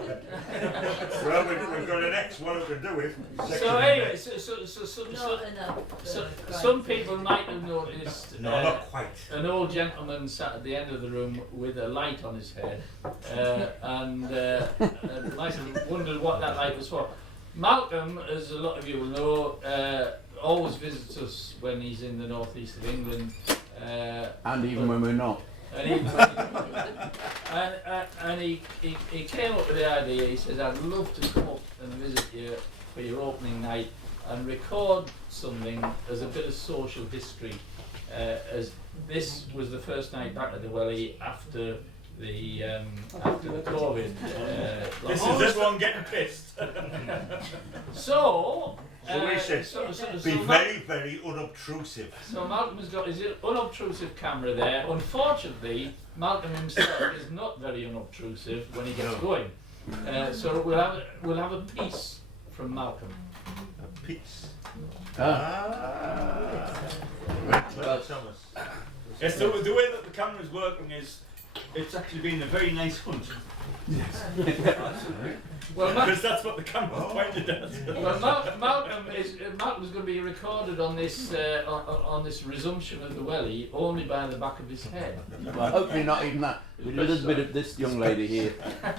Well, we've got an X, what we can do with. So anyway, some people might have noticed not quite. An old gentleman sat at the end of the room with a light on his head, and might have wondered what that light was for. Malcolm, as a lot of you will know, always visits us when he's in the northeast of England. And even when we're not. And he came up with the idea. He says, I'd love to come up and visit you for your opening night and record something as a bit of social history, as this was the first night back at the Welly after the COVID. This is this one getting pissed. So we said, be very, very unobtrusive. So Malcolm has got his unobtrusive camera there. Unfortunately, Malcolm himself is not very unobtrusive when he gets going. So we'll have a piece from Malcolm. A piece. Thomas. Yes, so the way that the camera's working is it's actually been a very nice hunt. Yes. Well, because that's what the camera's pointed at. Well, Malcolm's going to be recorded on this resumption of the Welly only by the back of his head. Well, hopefully not even that. With a little bit of this young lady here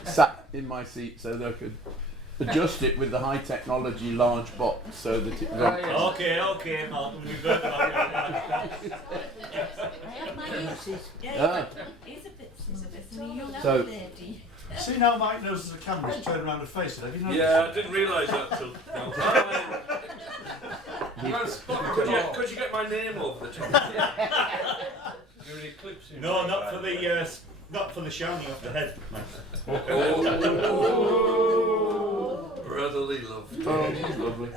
sat in my seat so that I could adjust it with the high technology large box so that it was on. Okay, Malcolm, we've heard about it. I have my uses. He's a bit young So- lady. See now Mike knows there's a camera, he's turned around and faced it. Have you noticed? Yeah, I didn't realise that till now. Could you get my name over the top? No, not for the shining off the head, man. Oh, brotherly love. Oh, lovely.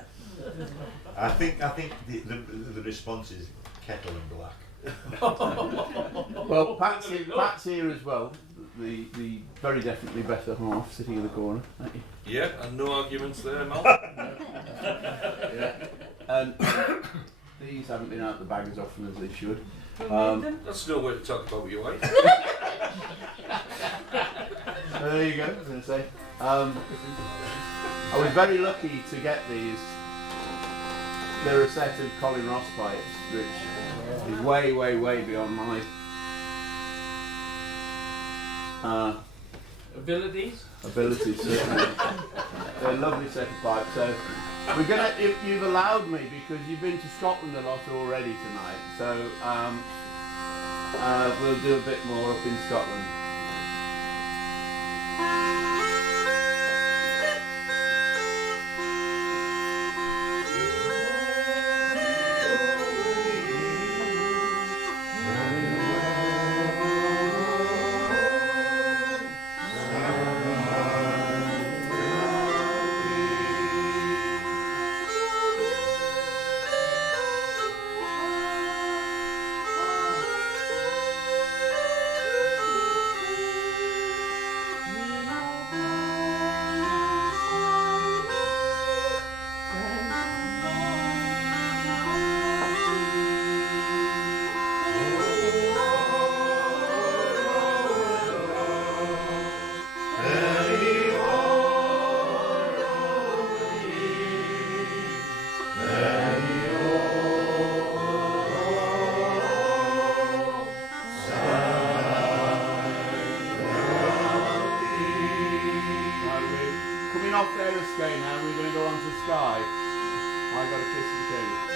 I think the response is kettle and black. Well, Pat's here as well. The very definitely better half sitting in the corner. Thank you. Yeah, and no arguments there, Mal. Yeah. And these haven't been out of the bag as often as they should. That's no way to talk about your wife. There you go, I was going to say. I was very lucky to get these. They're a set of Colin Ross pipes, which is way, way, way beyond my abilities, certainly. They're a lovely set of pipes. So we're gonna. You've allowed me because you've been to Scotland a lot already tonight. So we'll do a bit more up in Scotland. off there Risque now. We're going to go on to Sky. I Got a Kiss of the King.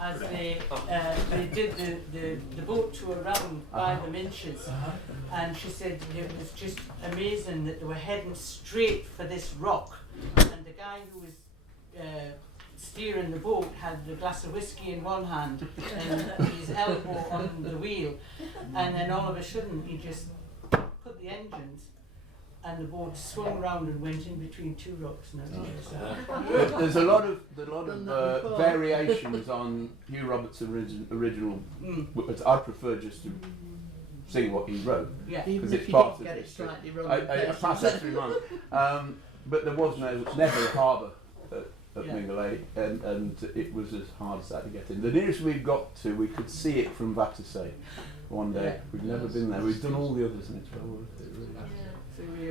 As they did the boat tour around by the Minches, and she said it was just amazing that they were heading straight for this rock, and the guy who was steering the boat had a glass of whiskey in one hand and his elbow on the wheel, and then all of a sudden he just put the engines and the boat swung round and went in between two rocks. There's a lot of variations on Hugh Roberts' original. But I prefer just to sing what he wrote, because it's part of it. I pass that through mine. But there was never a harbour at Mingulay, and it was as hard as that to get in. The nearest we got to, we could see it from Battersea one day. We've never been there. We've done all the others, and it's well worth it, really.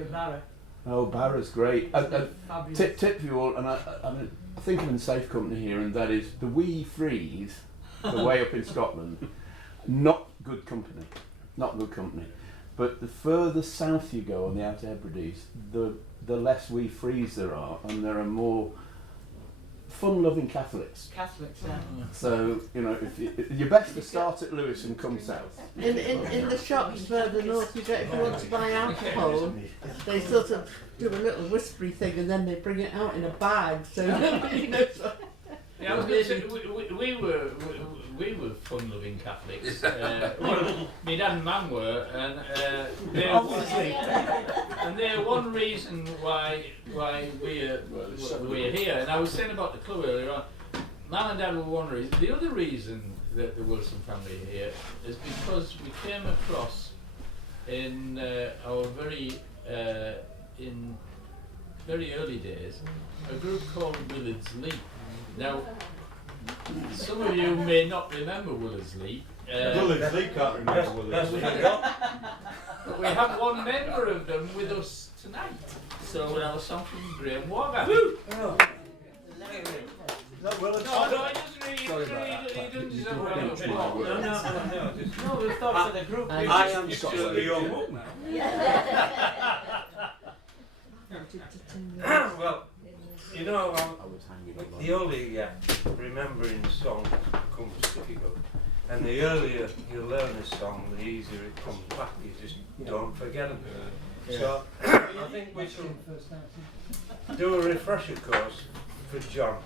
Barra. Oh, Barra's great. Tip for you all, and I think I'm in safe company here, and that is the wee freeze, the way up in Scotland, not good company. Not good company. But the further south you go on the Outer Hebrides, the less wee freeze there are, and there are more fun-loving Catholics. Catholics, yeah. So, you know, you're best to start at Lewis and come south. In the shops further north, you get, if you want to buy alcohol, they sort of do a little whispery thing and then they bring it out in a bag. So you know. So yeah, I was going to say we were fun-loving Catholics. Well, my dad and mum were, and they're one reason why we're here. And I was saying about the club earlier on. Mum and Dad were one reason. The other reason that the Wilson family are here is because we came across in our very early days a group called Willard's Leap. Now, some of you may not remember Willard's Leap. Willard's Leap can't remember Willard's Leap. But we have one member of them with us tonight. So we'll have a song from Graham Walker. Is that Willard's? No, he doesn't deserve a round of applause. No, we thought for the group. I am still the young hook now. Well, you know, the only remembering song comes difficult. And the earlier you learn a song, the easier it comes back. You just don't forget them. So I think we should do a refresher course for John.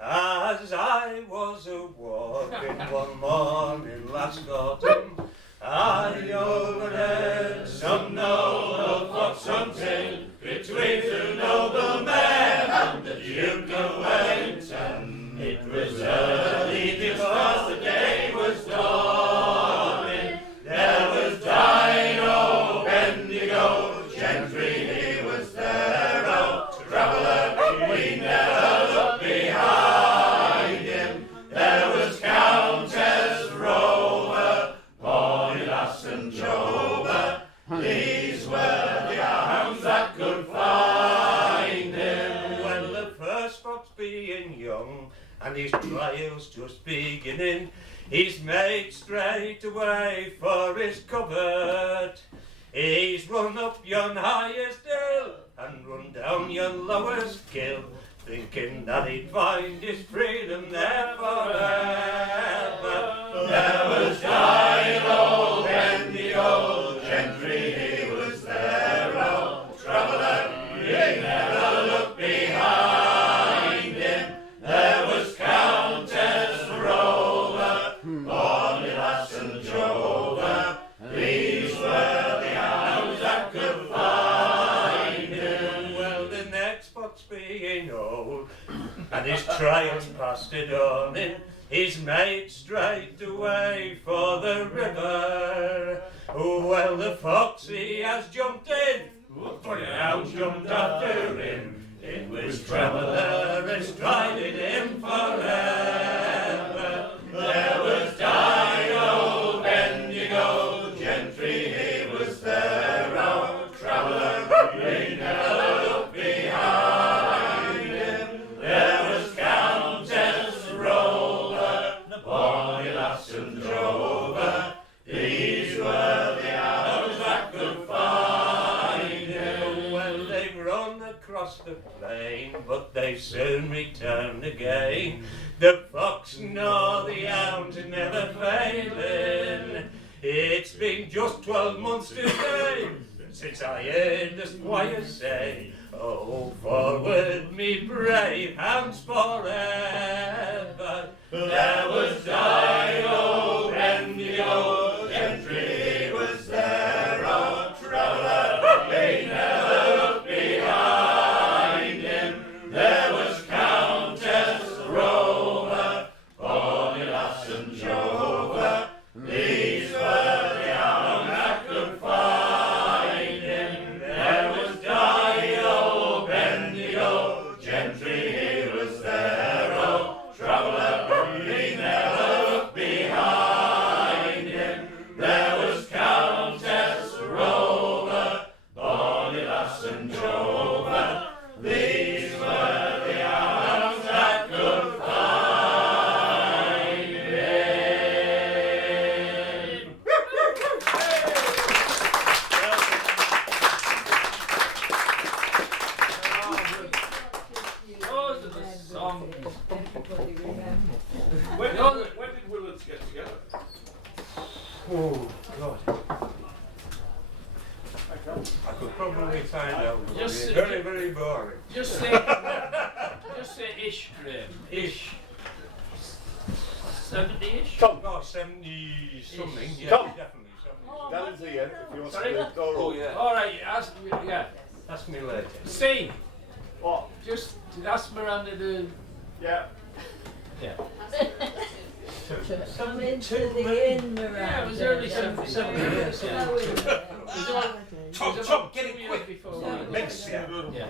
As I was a-walking one morning last autumn, I overheard some noble fox hunting between two noblemen and the Duke of Wellington. It was early because the day was dawning. There was Dino, Bendigo, Gentry, he was there. Oh, traveller, we never looked behind him. There was Countess Rover, Bonnie Lass and Jover. These were the hounds that could find him. Well, the first fox being young and his trials just beginning, he's made straight away for his covert. He's run up yon highest hill and run down yon lowest hill, thinking that he'd find his freedom there forever. There was Dino, Bendigo, Gentry, he was there. Oh, traveller, he never looked behind him. There was Countess Rover, Bonnie Lass and Jover. These were the hounds that could find him. Well, the next fox being old and his trials past it on him, he's made straight away for the river. Well, the fox he has jumped in, but the hounds jumped after him. It was traveller and strided him forever. There was Dino, Bendigo, Gentry, he was there. Oh, traveller, he never looked behind him. There was Countess Rover, Bonnie Lass and Jover. These were the hounds that could find him. Well, they run across the plain, but they soon returned again. The fox nor the hounds never failing. It's been just 12 months today since I heard the squire say, oh, forward me brave hounds forever. There was Dino, Bendigo, Gentry, he was there. Oh, traveller, he never looked behind him. There was Countess Rover, Bonnie Lass and Jover. These were the hounds that could find him. There was Dino, Bendigo, Gentry, he was there. Oh, traveller, he never looked behind him. could probably find out. It would Just- be very, very boring. Just say ish, Graham. Ish. 70-ish? Tom, oh, 70 something. Yeah, Tom. definitely 70. Dan's here if you want Sorry? to do the door. Oh, yeah. All right, yeah. Ask me later. Steve, What? just ask Miranda to. Yeah. Yeah. Come into the inn, Miranda. Yeah, it was early 77. Yeah, so- Go in there. It was about- Tom, it was Tom, about get 2 it years quick. before Next, yeah. Yeah.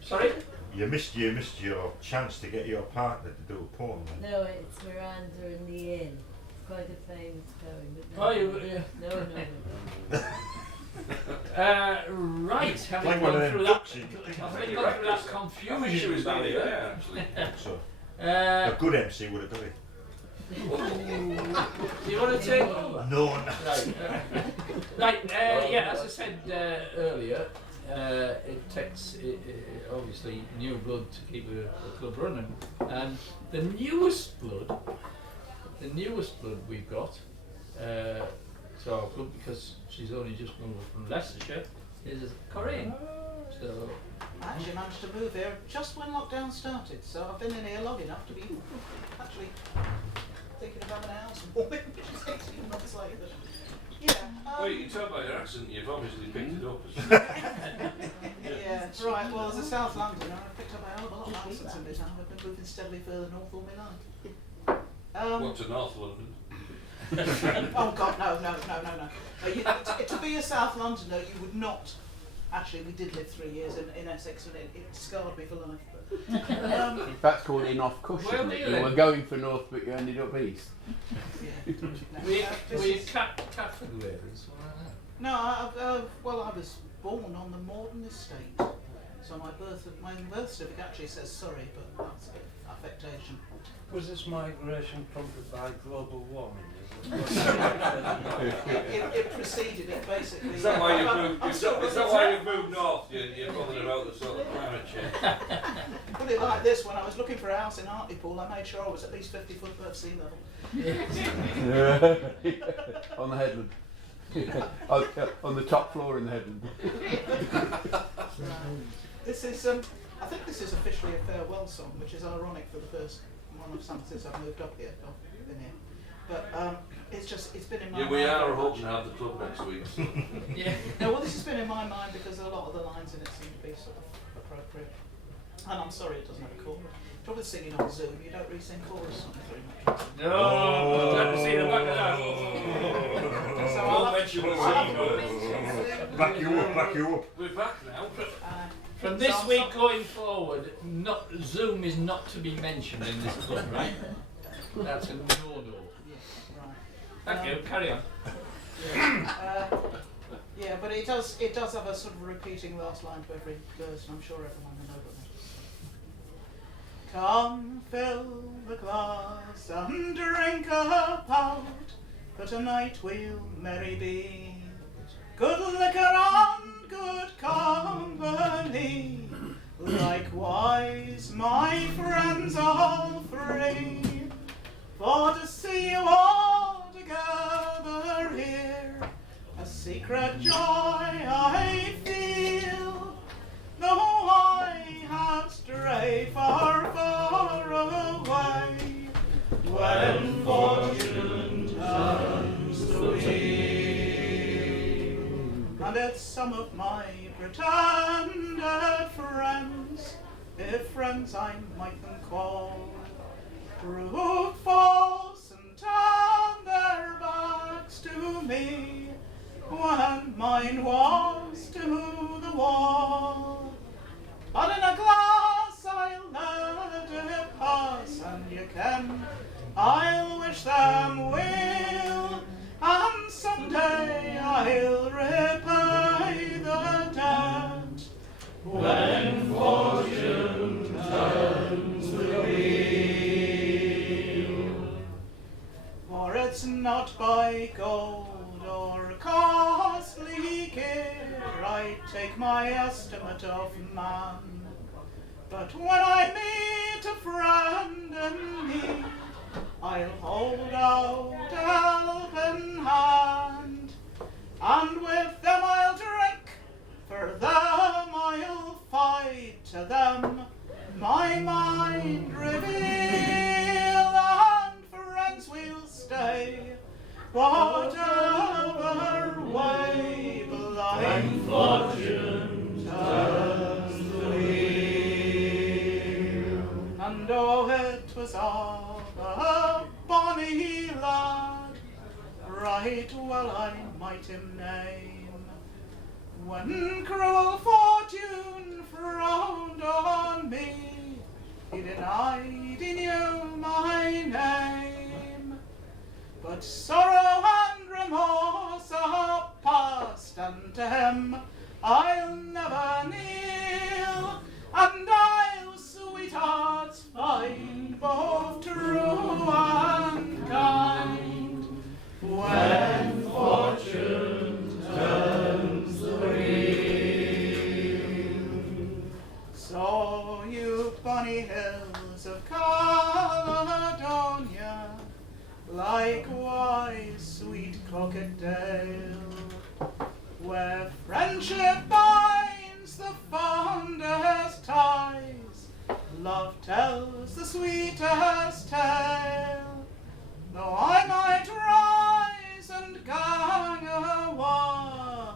Sorry? You missed your chance to get your partner to do a poem. Then. No, it's Miranda in the inn. It's quite a famous poem. But Oh, you. Yeah. No. Right, having Like one of gone them through that, ducks in your thing. having gone through that confusion with that, Yeah, actually. So uh, a good MC would have done it. do you want to take over? No, no. Right, right. Yeah, as I said earlier, it takes obviously new blood to keep a club running, and the newest blood we've got to our club, because she's only just moved from Leicestershire, is Corinne. So I actually managed to move here just when lockdown started, so I've been in here long enough to be actually thinking of having a house warming, which is 18 months later. Yeah. Well, you can tell by your accent you've obviously picked it up. Yeah, right. Well, as a South Londoner, I've picked up a hell of a lot of accents in this town. I've been moving steadily further north all my life. What, to North London? Oh God, no. To be a South Londoner, you would not. Actually, we did live 3 years in Essex, and it scarred me for life. But, That's called in off cushion. Where were that you you then? were going for north, but you ended up east. yeah. were you Catford wearers? No, I was born on the Morden estate, so my birth certificate actually says Surrey, but that's a bit affectation. Was this migration prompted by global warming? It preceded it basically. Is that why I'm you've moved? Is still that why you've moved north? You're bothered about the sort of climate change. Put it like this: when I was looking for a house in Hartlepool, I made sure I was at least 50 foot above sea level. On the headland. On the top floor in the headland. This is, I think this is officially a farewell song, which is ironic for the first one I've sung since I've moved up here. I've been here, but it's been in my mind. Yeah, we are hoping to have the club next week. So. Yeah. No, well, this has been in my mind because a lot of the lines in it seem to be sort of appropriate. And I'm sorry it doesn't have a chorus. Trouble with singing on Zoom, you don't really sing chorus songs very much. No, glad to see the back of that. So Don't mention the I'll Back you up. We're back now. From this week going forward, Zoom is not to be mentioned in this club, right? That's a no-no. Yeah, right. Thank you. Carry on. Yeah, but it does have a sort of repeating last line to every verse, and I'm sure everyone will know what that is. Come, fill the glass and drink about, for tonight we'll merry be. Good liquor and good company, likewise my friends all three, for to see you all together here, a secret joy I feel, though I have strayed far, far away, when fortune turns the wheel. And it's some of my pretended friends, if friends I might them call, proved false and turned their backs to me, when mine was to the wall. But in a glass I'll let it pass, and you can, I'll wish them well, and someday I'll repay the debt, when fortune turns the wheel. For it's not by gold or costly gear I take my estimate of man, but when I meet a friend in need, I'll hold out a helping hand, and with them I'll drink for fortune turns the wheel. And oh, it was of a bonny lad, right well I might him name, when cruel fortune frowned on me, he denied he knew my name. But sorrow and remorse are past, and to him I'll never kneel, and I'll sweethearts find, both true and kind, when fortune turns the wheel. So you bonny hills of Caledonia, likewise sweet Coquetdale, where friendship binds the fondest ties, love tells the sweetest tale. Though I might rise and gang a war,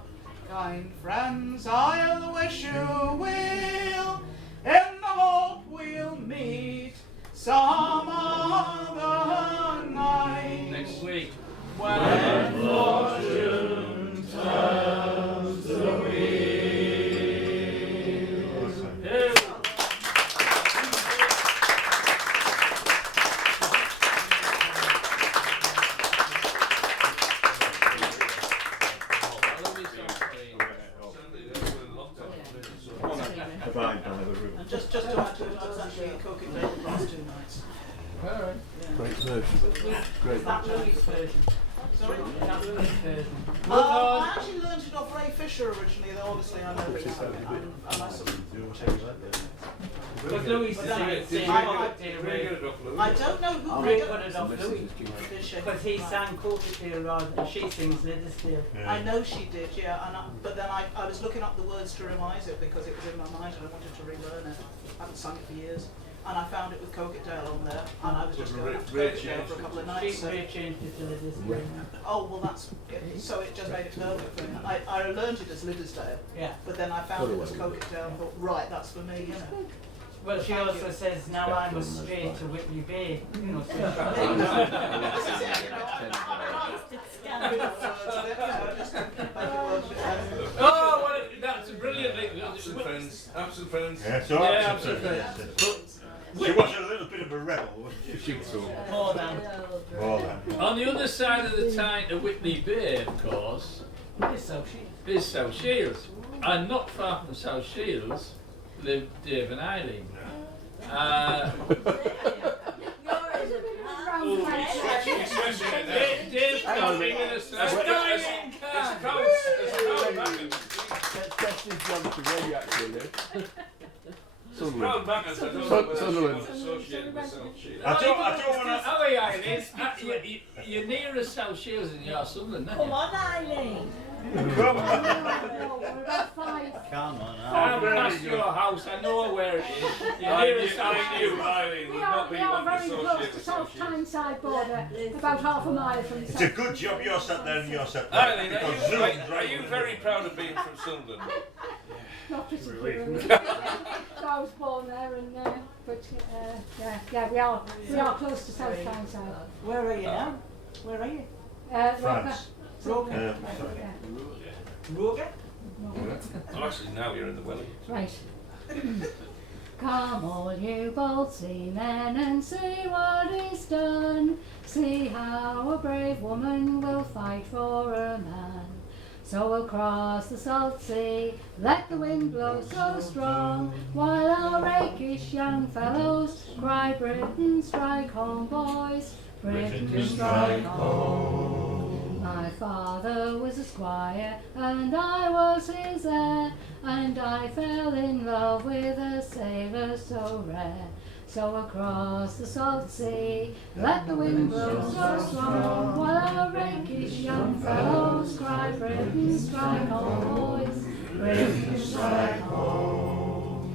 kind friends, I'll wish you weal, in the hope we'll meet some other night. Next week. When fortune turns the wheel. And just to add to it, I was actually in Coquetdale the last 2 nights. Alright. Yeah. Great version. Great That version. Louis version. Sorry? That Louis version. I actually learned it off Ray Fisher originally, though obviously I know it. And I sort of changed it. But Louis But sang then it. I don't know who Ray I got it off Louis. Did she? Because he sang Coquetdale rather than she sings Liddesdale. I know she did, yeah. But then I was looking up the words to revise it because it was in my mind and I wanted to relearn it. I haven't sung it for years. And I found it with Coquetdale on there, and I was just going up to Coquetdale for a couple of nights. She changed it to Liddesdale. Oh, well that's, so it just made it perfect for me. I learned it as Liddesdale, Yeah. but then I found it as Coquetdale and thought, right, that's for me, you know. Well, she also says, now I must stray to Whitley Bay. You know, so Oh, well, that's brilliantly. Absent friends. Absent friends. Yeah, so Yeah, absent friends. absent She was a little bit of a rebel, wasn't she? more than. More than. On the other side of the Tyne to Whitney Bay, of course, It's so she. is South Shields. And not far from South Shields live Dave and Eileen. Dave's coming in a dying car. Test this one to where you actually live. Proud backers, I don't know whether she was associated with South Shields. I don't want to. How are you, Eileen? You're nearer South Shields than you are Sunderland, aren't you? Come on, Eileen. Come on. Come on, I'm past your house, I know where it is. You're I nearer knew South Shields. Eileen would not be one to associate with South Shields. Tyneside border, about half a mile from It's a good job you're sat there and you're sat there. Eileen, because are Zoom's you very proud of being from Sunderland? Not particularly. So I was born there, and but yeah, we are close to South Tyneside. Where are you now? Where are you? France. Roker. Yeah. Roker? Oh, actually, now you're in the Welly. Right. Come all you bold seamen and see what is done. See how a brave woman will fight for a man. So across the salt sea, let the wind blow so strong, while our rakish young fellows cry, Britain strike home, boys, Britain strike home. My father was a squire, and I was his heir, and I fell in love with a sailor so rare. So across the salt sea, let the wind blow so strong, while our rakish young fellows cry, Britain strike home, boys, Britain strike home.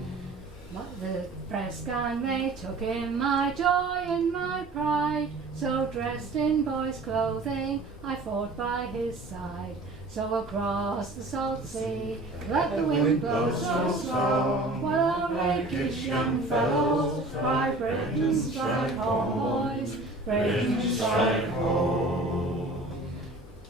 The press gang they took in my joy and my pride, so dressed in boy's clothing I fought by his side. So across the salt sea, let the wind blow so strong, while our rakish young fellows cry, Britain strike home, boys, Britain strike home.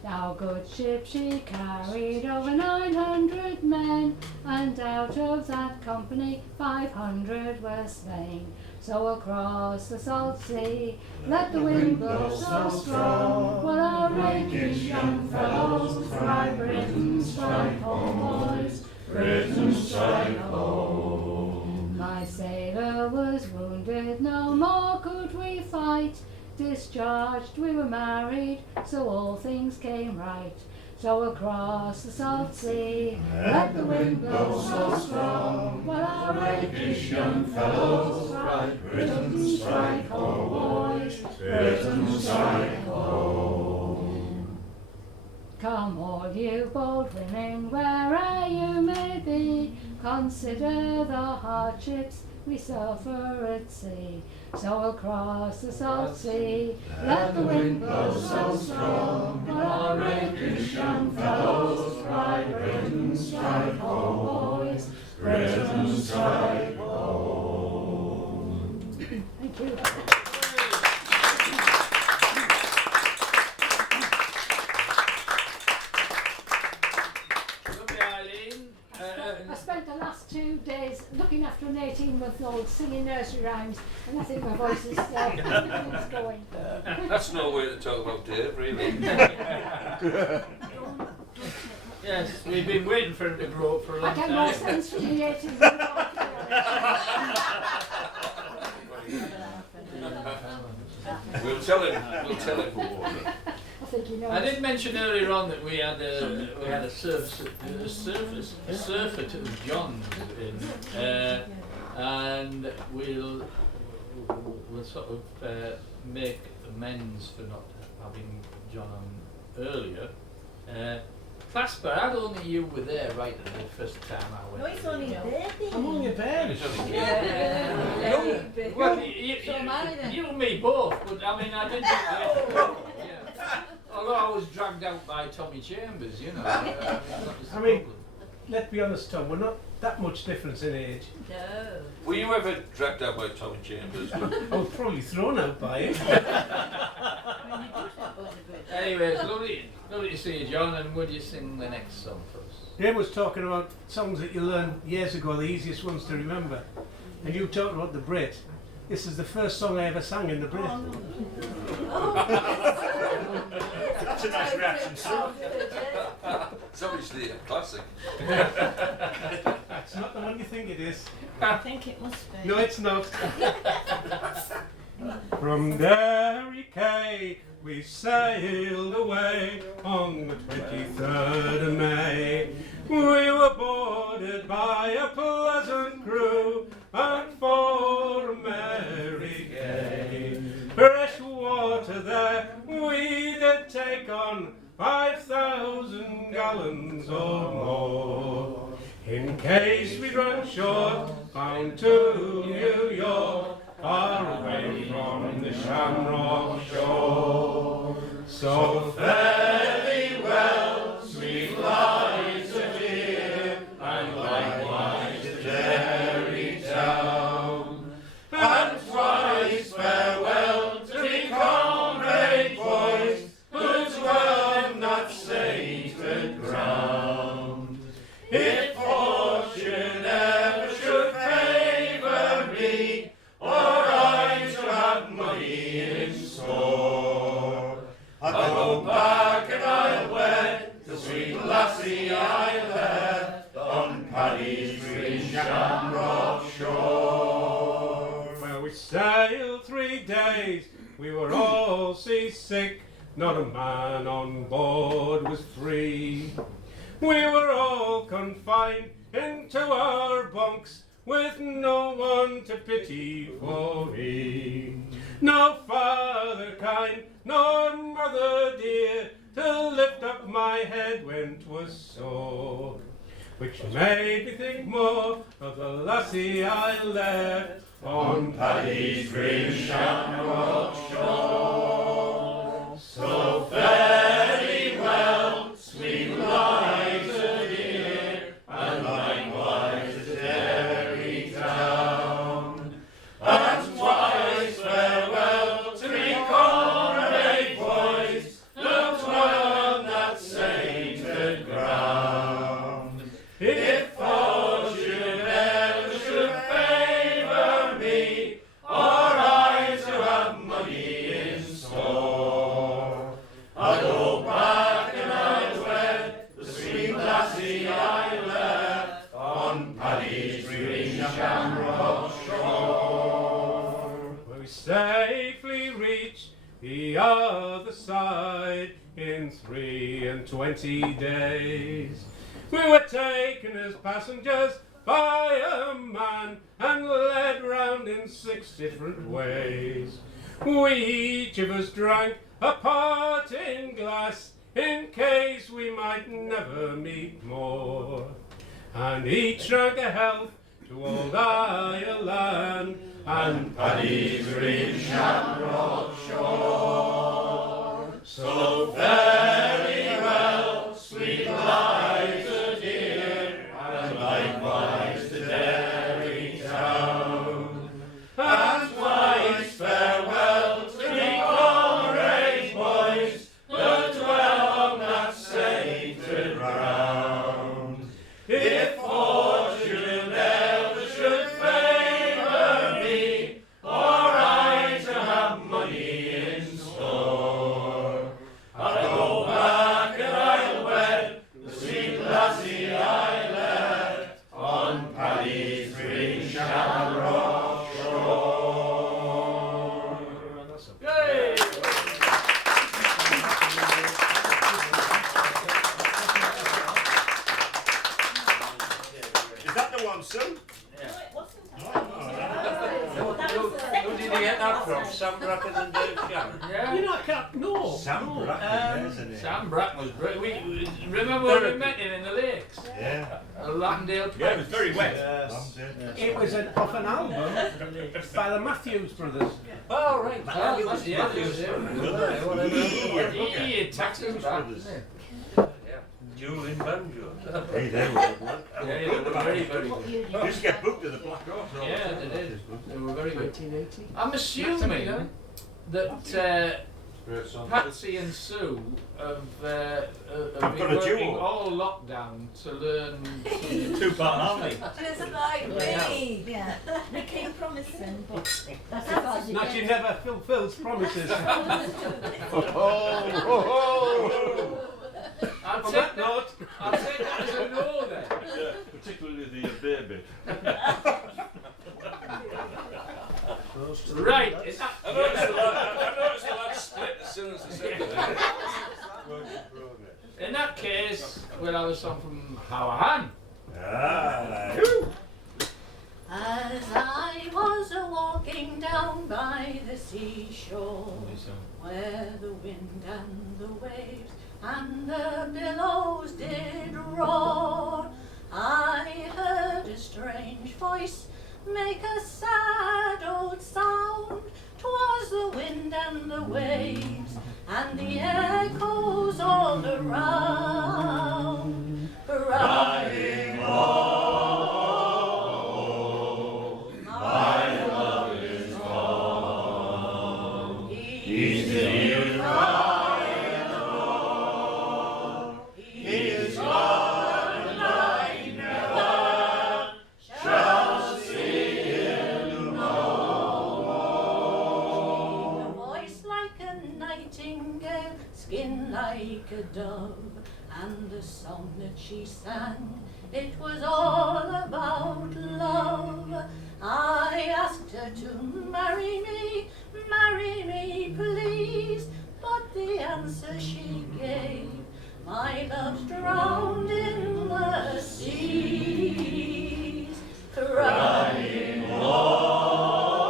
Now good ship she carried over 900 men, and out of that company 500 were slain. So across the salt sea, let the wind blow so strong, while our rakish young fellows cry, Britain strike home, boys, Britain strike home. My sailor was wounded, no more could we fight. Discharged, we were married, so all things came right. So across the salt sea, let the wind blow so strong, while our rakish young fellows cry, Britain strike home, boys, Britain strike home. Come all you bold women, where'er you may be, consider the hardships we suffer at sea. So across the salt sea, let the wind blow so strong, while our rakish young fellows cry, Britain strike home, boys, Britain strike home. Thank you. I spent the last 2 days looking after an 18-month-old singing nursery rhymes, and I think my voice is going. That's no way to talk about Dave, really. Yes, we've been waiting for him to grow up for a long time. I get more sense from the 18-month-old. We'll tell him who won it. I think you know. I did mention earlier on that we had a surfeit of John's in, and we'll sort of make amends for not having John on earlier. Clasper, I don't think you were there right at the first time I went. No, it's only a baby. I'm only a baby. Well, you and me both, but I mean, I didn't. Yeah. Although I was dragged out by Tommy Chambers, you know. I mean, let's be honest, Tom, we're not that much difference in age. No. Were you ever dragged out by Tommy Chambers? I was probably thrown out by him. Anyway, it's lovely to see you, John, and would you sing the next song for us? Dave was talking about songs that you learned years ago, the easiest ones to remember. And you talked about the Brit. This is the first song I ever sang in the Brit. That's a nice reaction, sir. It's obviously a classic. It's not the one you think it is. I think it must be. No, it's not. From Derry Quay we sailed away on the 23rd of May. We were boarded by a pleasant crew and for a merry gay. Fresh water there we did take on 5,000 gallons or more. In case we run short, bound to New York, far away from the Shamrock shore. So fare thee well, sweet lies of dear, and likewise to Derry town. And twice farewell to me comrade boys, whose love not sated ground. If fortune ever should favour me, or I should have money in store, I'll go back and I'll wed the sweet lassie I left on Paddy's green Shamrock shore. Well, we sailed 3 days, we were all seasick, not a man on board was free. We were all confined into our bunks, with no one to pity for me. No father kind, nor mother dear, to lift up my head when 'twas sore. Which made me think more of the lassie I left on Paddy's green Shamrock shore. So fare thee well, sweet love. 20 days. We were taken as passengers by a man and led round in 6 different ways. We each of us drank a parting glass in case we might never meet more. And each drank a health to old Ireland and Paddy's green shamrock shore. So very well, sweet lies to dear, and likewise to Derry town. And twice farewell to me comrades, boys, that dwell on that sacred ground. If fortune ever should favour me, or I to have money in store, I'll go back and I'll wed the sweet lassie I left on Paddy's green shamrock shore. Yay! Is that the one, Sue? Who did you get that from? Sam Bracken and Dave Shannon? Yeah. You know, I can't. No. Sam Bracken, isn't it? Sam Bracken was great. We remember when we met him in the lakes? Yeah. Landale. Yeah, it was very wet. It was off an album by the Matthews brothers. Oh, right. Matthews, Yeah, Matthews, he taxes back, isn't it? Dueling banjos. Hey, they were good, weren't Yeah, they were very, very good. they? Used to get booked at the Black Horse. all the Yeah, time. they did. They were very good. 1980. I'm assuming that Patsy and Sue have I've been got a working duel. all lockdown to learn. Two-part harmony. Just like me. Yeah. We keep promising, but That's about No, she never fulfills promises. I'll On take that note, I'll take that as a no then. Yeah, particularly the baby. Right. I noticed the lad split as soon as they said that. In that case, we'll have a song from Howahan. Ah, As I was a-walking down by the seashore, where the wind and the waves and the billows did roar, I heard a strange voice make a sad old sound. 'Twas the wind and the waves and the echoes all around, crying, "Oh, my love is gone. He's still crying, oh, he's gone, and I never shall see him no more." A voice like a nightingale, skin like a dove, and the song that she sang, it was all about love. I asked her to marry me please, but the answer she gave, my love's drowned in the seas, crying, "Oh,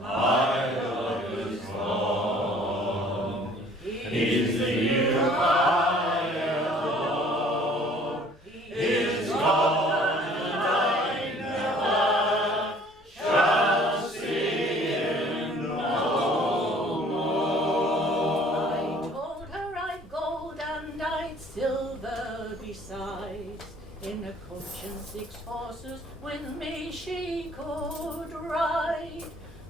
my love is gone. He's the year crying, oh, he's gone, and I never shall see him no more." I told her I'd gold and I'd silver besides, in a coach and 6 horses with me she could ride.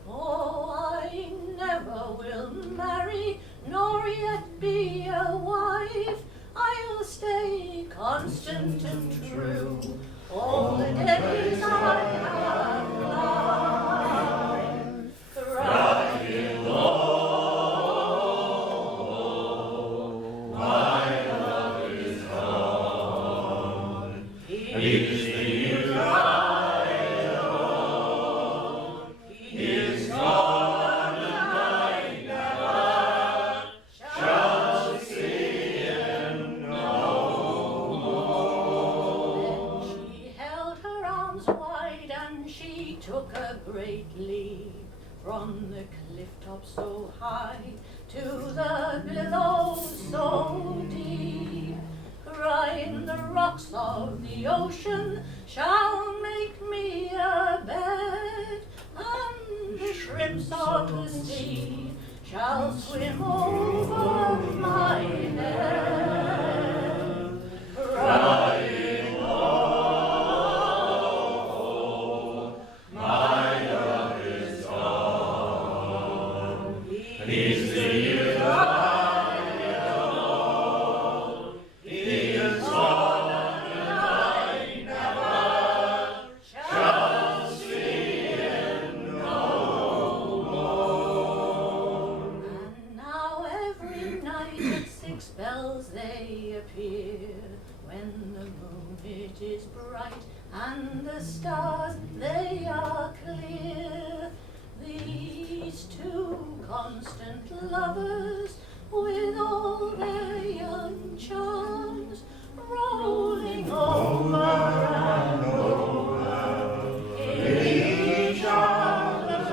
Oh, I never will marry, nor yet be a wife. I'll stay constant and true all the days I have life, crying, "Oh, my love is gone. He's the year crying, oh, he's gone, and I never shall great leap from the cliff top so high to the billows so deep. Crying the rocks of the ocean shall make me a bed, and the shrimps of the sea shall swim over my head. Crying, oh, my love is gone. He's the youth I know. He is gone, and I never shall see him no more. And now every night at 6 bells they appear, when the moon it is bright and the stars they are clear. These two constant lovers, with all their young charms, rolling over and over in each other's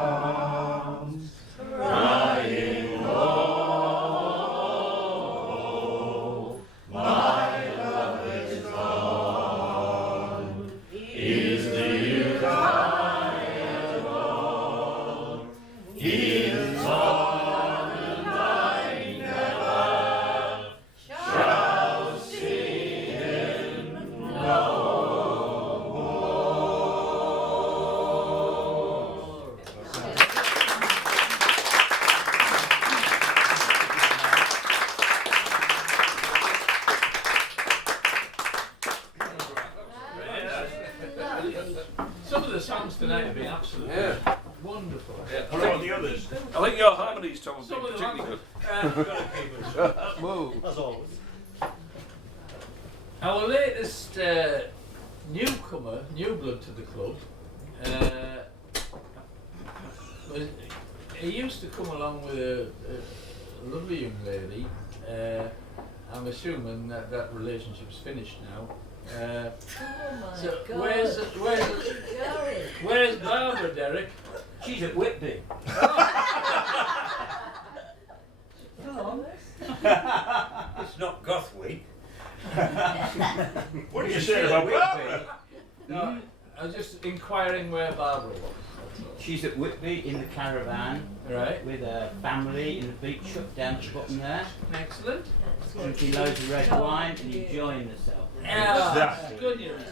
arms, crying, oh, my love is gone. He's the youth I adore. He is gone, and I never shall see him no more. Some of the songs tonight have been absolutely wonderful. What about the others? I think your harmonies, Tom, have Some been of them particularly have- good. Whoa. As always. Our latest newcomer, new blood to the club, he used to come along with a lovely young lady. I'm assuming that relationship's finished now. Oh my So God. where's Barbara, Derek? She's at Whitby. It's not Goth Week. What did you say about Whitby? No, I was just inquiring where Barbara was. That's all. She's at Whitby in the caravan, Right. with her family in the beach shut down at the bottom there, Excellent. drinking loads of red wine and enjoying herself. Yeah, Exactly. good news.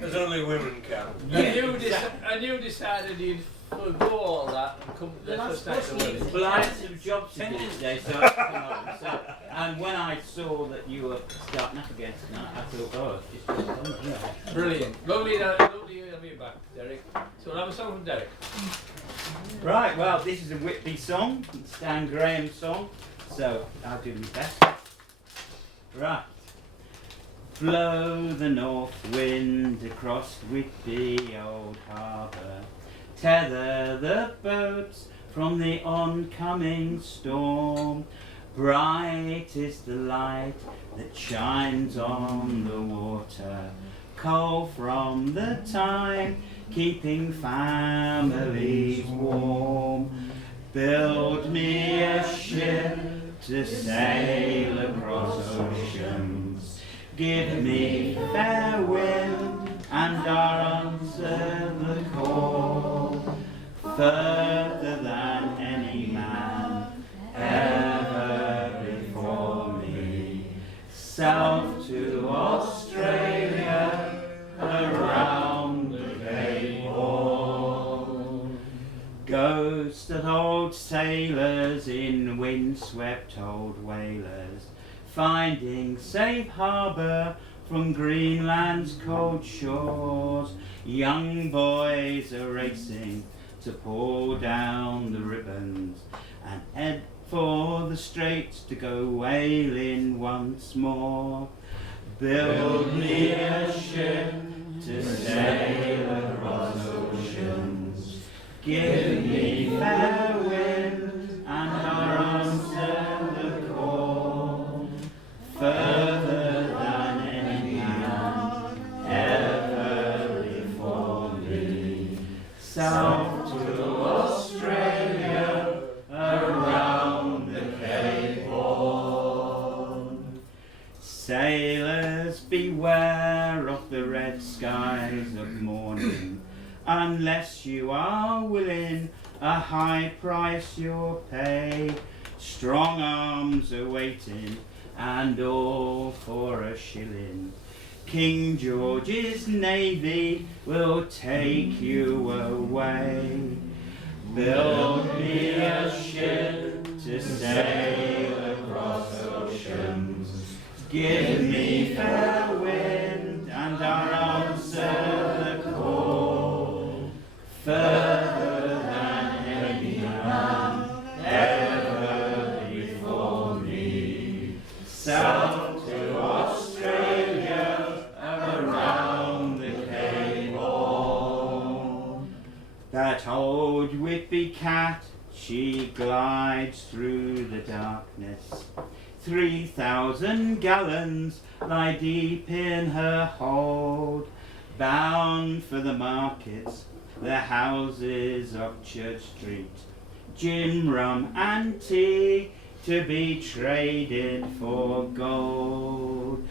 As only women can. And you decided you'd forgo all that and come the first night to Welly. Well, I had some jobs to do today, so I had to come home. So, and when I saw that you were starting up again tonight, I thought, oh, it's just come, you know. Brilliant. Lovely to have you back, Derek. So we'll have a song from Derek. Right, well, this is a Whitby song, Stan Graham song, so I'll do my best. Right. Blow the north wind across Whitby Old Harbour, tether the boats from the oncoming storm. Bright is the light that shines on the water, cold from the tide, keeping families warm. Build me a ship to sail across oceans. Give me fair wind, and I'll answer the call. Further than any man ever before me. South to Australia, around the Cape Horn. Ghosts of old sailors in windswept old whalers, finding safe harbour from Greenland's cold shores. Young boys are racing to pull down the ribbons and head for the straits to go whaling once more. Build me a ship to sail across oceans. Give me fair wind, and I'll answer the call. Further than any man ever before me. Sailors, beware of the red skies of morning, unless you are willing a high price you'll pay. Strong arms are waiting, and all for a shilling. King George's navy will take you away. Build me a ship to sail across oceans. Give me fair wind, and I'll answer the call. Further than any man ever before me. South to Australia, around the Cape Horn. That old whippy cat, she glides through the darkness. 3,000 gallons lie deep in her hold, bound for the markets, the houses of Church Street. Gin, rum and tea to be traded for gold.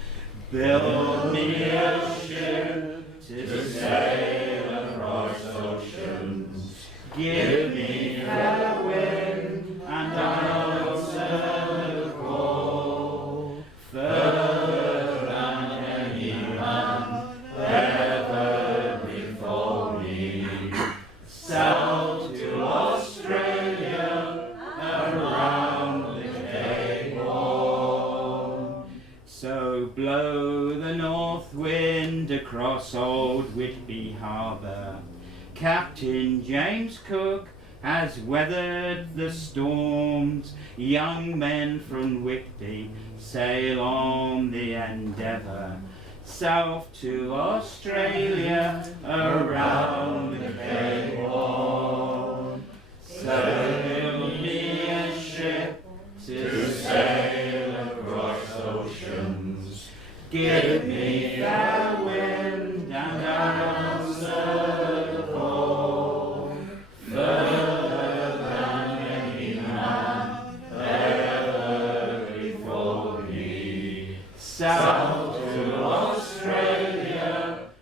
Build me a ship to sail across oceans. Give me fair wind, and I'll answer the call. Further than any man ever before me. South to Australia, around the Cape Horn. So blow the north wind across old Whitby Harbour. Captain James Cook has weathered the storms. Young men from Whitby sail on the Endeavour. South to Australia, around the Cape Horn. Sail me a ship to sail across oceans. Give me fair wind, and I'll answer the call. Further than any man ever before me. South to Australia,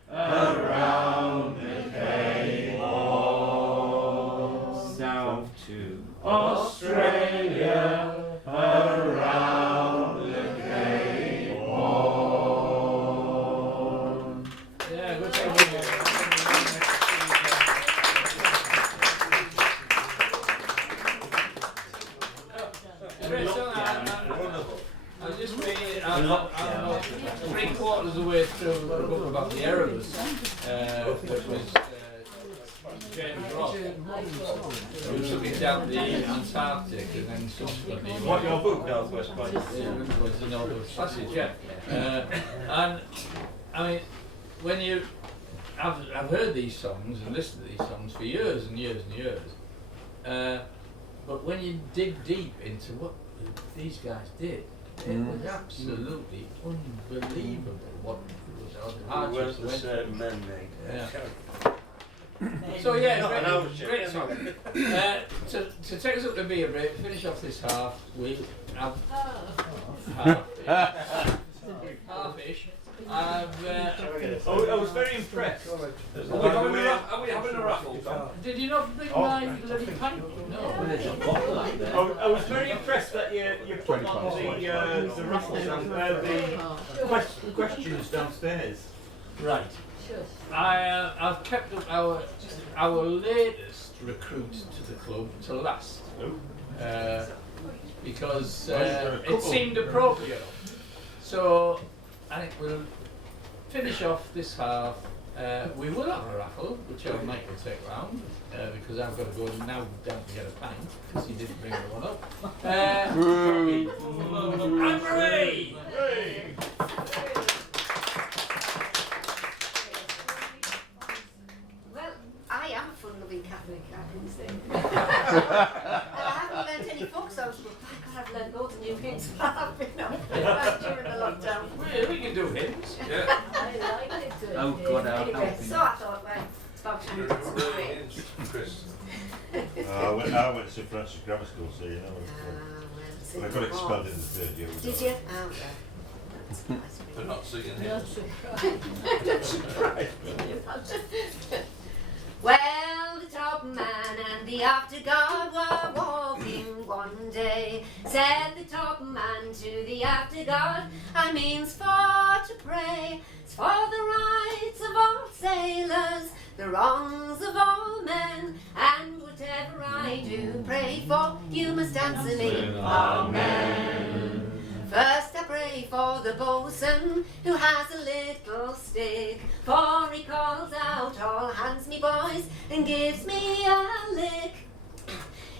around the Cape Horn. South to Australia, around the Cape Horn. Yeah, good job. I'm just reading, I'm not 3/4 of the way through a book about the Erebus, which was James Ross, who took it down the Antarctic and then subsequently... What, your book, Northwest Passage? Yeah, it was the Northwest Passage, yeah. And, I mean, when you... I've heard these songs and listened to these songs for years and years and years, but when you dig deep into what these guys did, it was absolutely unbelievable what Where's the certain men made? Yeah. So yeah, great song. To take us up to beer break, finish off this half, we have half-ish. I was very impressed. Are we having a raffle, Tom? Did you not bring my bloody pint? No. I was very impressed that you put on the raffles and the questions downstairs. Right. I've kept up our latest recruit to the club to last, because it seemed appropriate. So I think we'll finish off this half. We will have a raffle, which I'll make will take round, because I've got to go now down to get a pint, because he didn't bring the one up. Anne-Marie! Well, I am a fun-loving Catholic, I can say. I haven't learnt any folk songs, but by God, I've learnt loads of new hymns while I've been up during the lockdown. We can do hymns. Yeah. I like it. Oh God, Anyway, so I thought, well, it's about time to do some great. I went to St Francis Grammar School, so you know. But I got expelled in the third year. Did you? Oh, For not singing No hymns. surprise. Well, the top man and the after guard were walking one day. Said the top man to the after guard, I means for to pray. It's for the rights of all sailors, the wrongs of all men, and whatever I do pray for, you must answer me, Amen. First I pray for the boatswain who has a little stick, for he calls out, all hands me boys, and gives me a lick.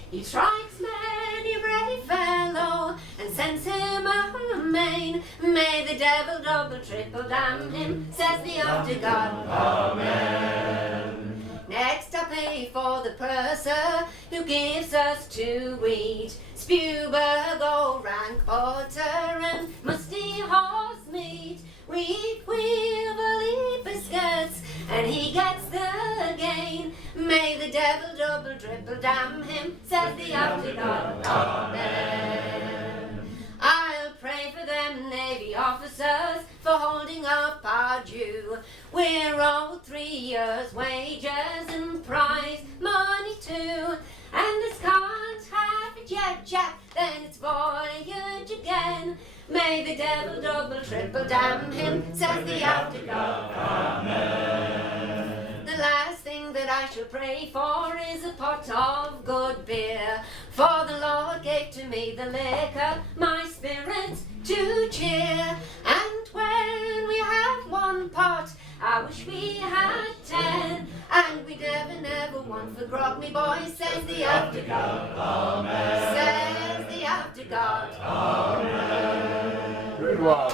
He strikes many a brave fellow and sends him a main. May the devil double triple damn him, says the afterguard. Amen. Next I pray for the purser who gives us to eat Spewberg, old rank butter and musty horse meat. We eat Weevilly biscuits and he gets the gain. May the devil double triple damn him, says the afterguard. Amen. I'll pray for them Navy officers for holding up our due. We're owed 3 years' wages and prize money too. And this can't have it yet, Jack, then it's voyage again. May the devil double triple damn him, says the afterguard. Amen. The last thing that I shall pray for is a pot of good beer. For the Lord gave to me the liquor, my spirits to cheer. And when we have one pot, I wish we had 10. And we never want for grog, me boys, says the afterguard. Amen. Says the afterguard. Amen. Good one.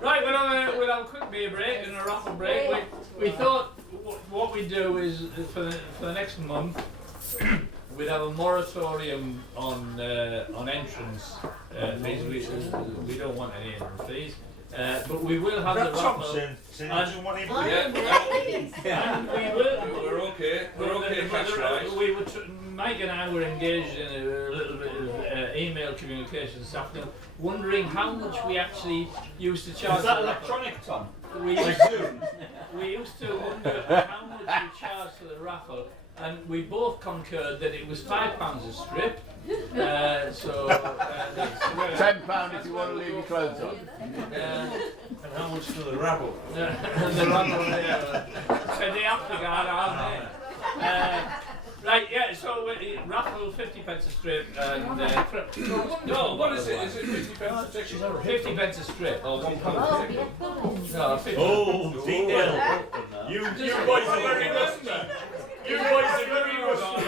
Right, we'll have a quick beer break and a raffle break. We thought what we'd do is for the next month we'd have a moratorium on entrance fees. We don't want any entrance fees. But we will have the raffle. Thompson saying he doesn't want him. And we will. We're okay. We're okay. Cash rise. We were Mike and I were engaged in a little bit of email communication this afternoon, wondering how much we actually used to charge. Is that electronic, Tom? We used to wonder how much we charged for the raffle, and we both concurred that it was £5 a strip. That's £10 if you want to leave your clothes on. And how much for the rabble? And the rabble, so the afterguard, aren't they? Right, yeah, so raffle 50 pence a strip and no, what is it? Is it 50 pence a ticket? 50 pence a strip or £1 a ticket. No, 50. Oh, detail. You boys are very rusty. You boys are very rusty.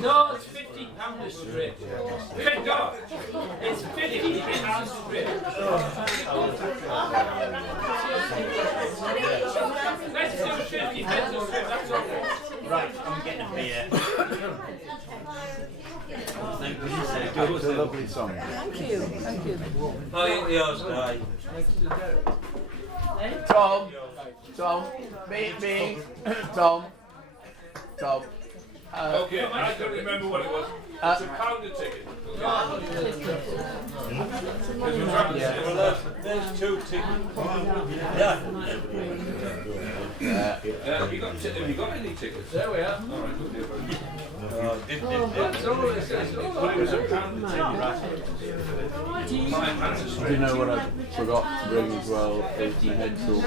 No, it's £50 a strip. No, it's 50 pence a strip. Let's do 50 pence a strip, that's okay. Right, I'm getting a beer. It's a lovely song. Thank you. I think yours died. Tom, me, Tom. Okay, I don't remember what it was. It's £1 a ticket. Well, there's 2 tickets. Have you got any tickets? There we are. All right, good deal. That's all it says. But it was £1 a ticket. Do you know what I forgot to bring as well? Is my headset.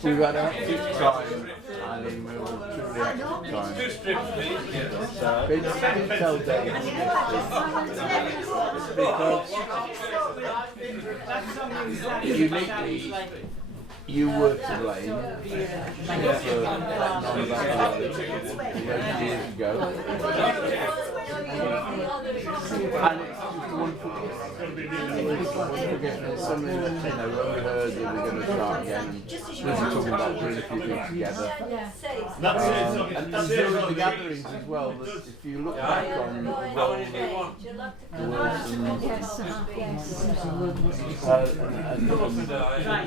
We've had a hectic time, and we will truly hectic time. 2 strips, please. Didn't tell Dave because uniquely you were to blame for non-evacuation years ago. And it's just wonderful. It's something that, you know, when we heard that we're going to start again, and we were talking about doing a few things together. And during the gatherings as well, that if you look back on the role and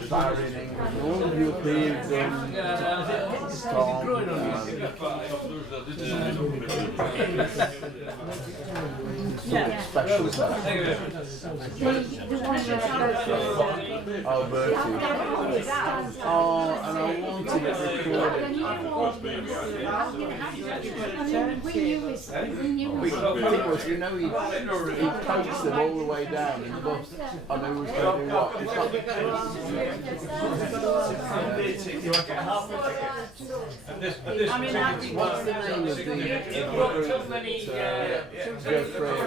Barry and England, all of you appeared, Tom, special stuff. Oh, Bertie. Oh, and I wanted it recorded. The thing was, you know, he coached them all the way down in the bus. I knew he was going to do what? What's the name of the Joe Freer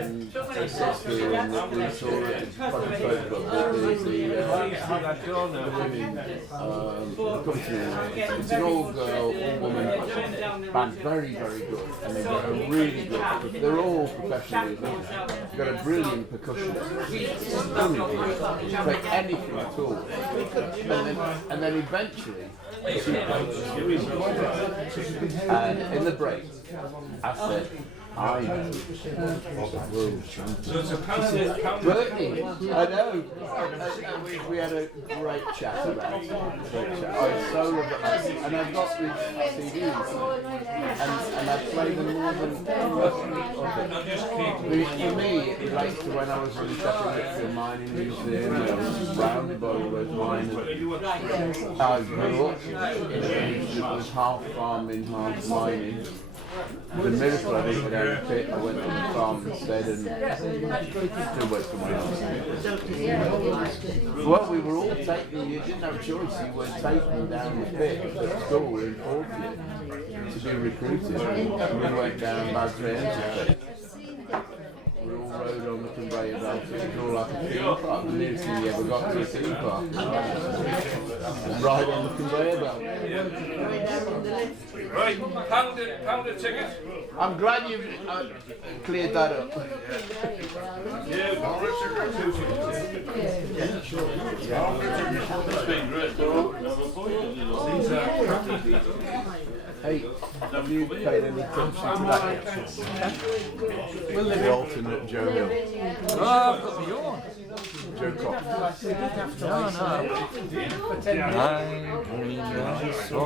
and sister and we saw it in Project it's an all-girl, all-woman band, very, very good, and they've got a really good, they're all professionally, they've got a brilliant percussionist, play anything at all, and then eventually, and in the break, I said, I know. So it's a pound. Bertie, I know. We had a great chat about it. I so love it. And I've got these CDs. And I've played them more than for me, it relates to when I was in the Sheffield Mining Museum, and I was surrounded by all those miners. I grew up in a village that was half farming, half mining. The miracle I didn't go down the pit, I went to the farm instead and still went somewhere else. Well, we were all taken, you didn't have a choice, you were taken down the pit at school in fourth year to be recruited. And we went down Badger's pit. We all rode on the conveyor belt, it was all like a theme park, the nearest thing you ever got to a theme park. Ride on the conveyor belt. Right, pound a ticket. I'm glad you've cleared that up. Hey, have you paid any attention to that yet? The alternate Joe Hill. Oh, I've got my own. Joe Cox. No. I dreamed I saw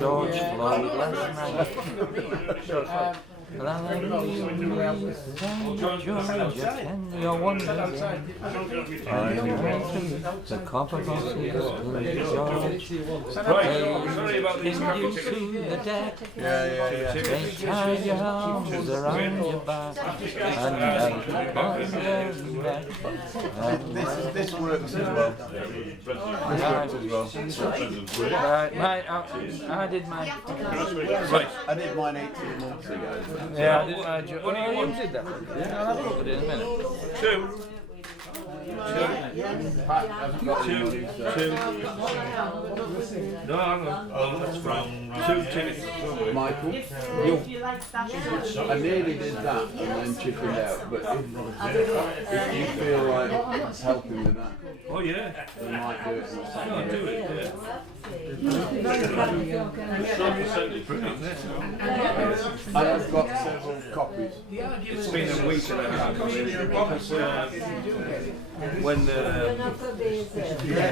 George Floyd last night. Your wonders. The copper bosses good George. Sorry about these Pin you to the deck. Yeah. They tie your arms around your back and make you ponder back. This works as well. Right, mate, I did mine. Right. I did mine 18 months ago. Yeah, I did mine. Oh, you did that? Yeah, I'll have a look at it in a minute. Two. Pat hasn't got any money, so. No, that's from 2 tickets. Michael, I nearly did that and then chickened out, but if you feel like helping with that, oh yeah, you might do it. No, do it, And I've got several copies. It's been a week and a half because when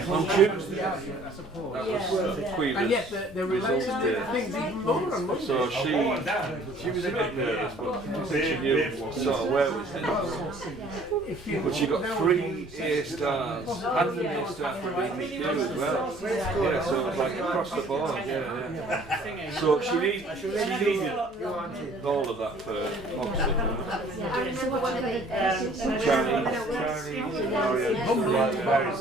on Tuesday that was the Queen. And yet they're related to things even more and more. So she was a bit nervous, but she knew sort of where was it. But she got 3 A stars and an A star for being as well. Yeah, so it was like across the board. Yeah. So she needed all of that for Oxford. Charlie, Mario,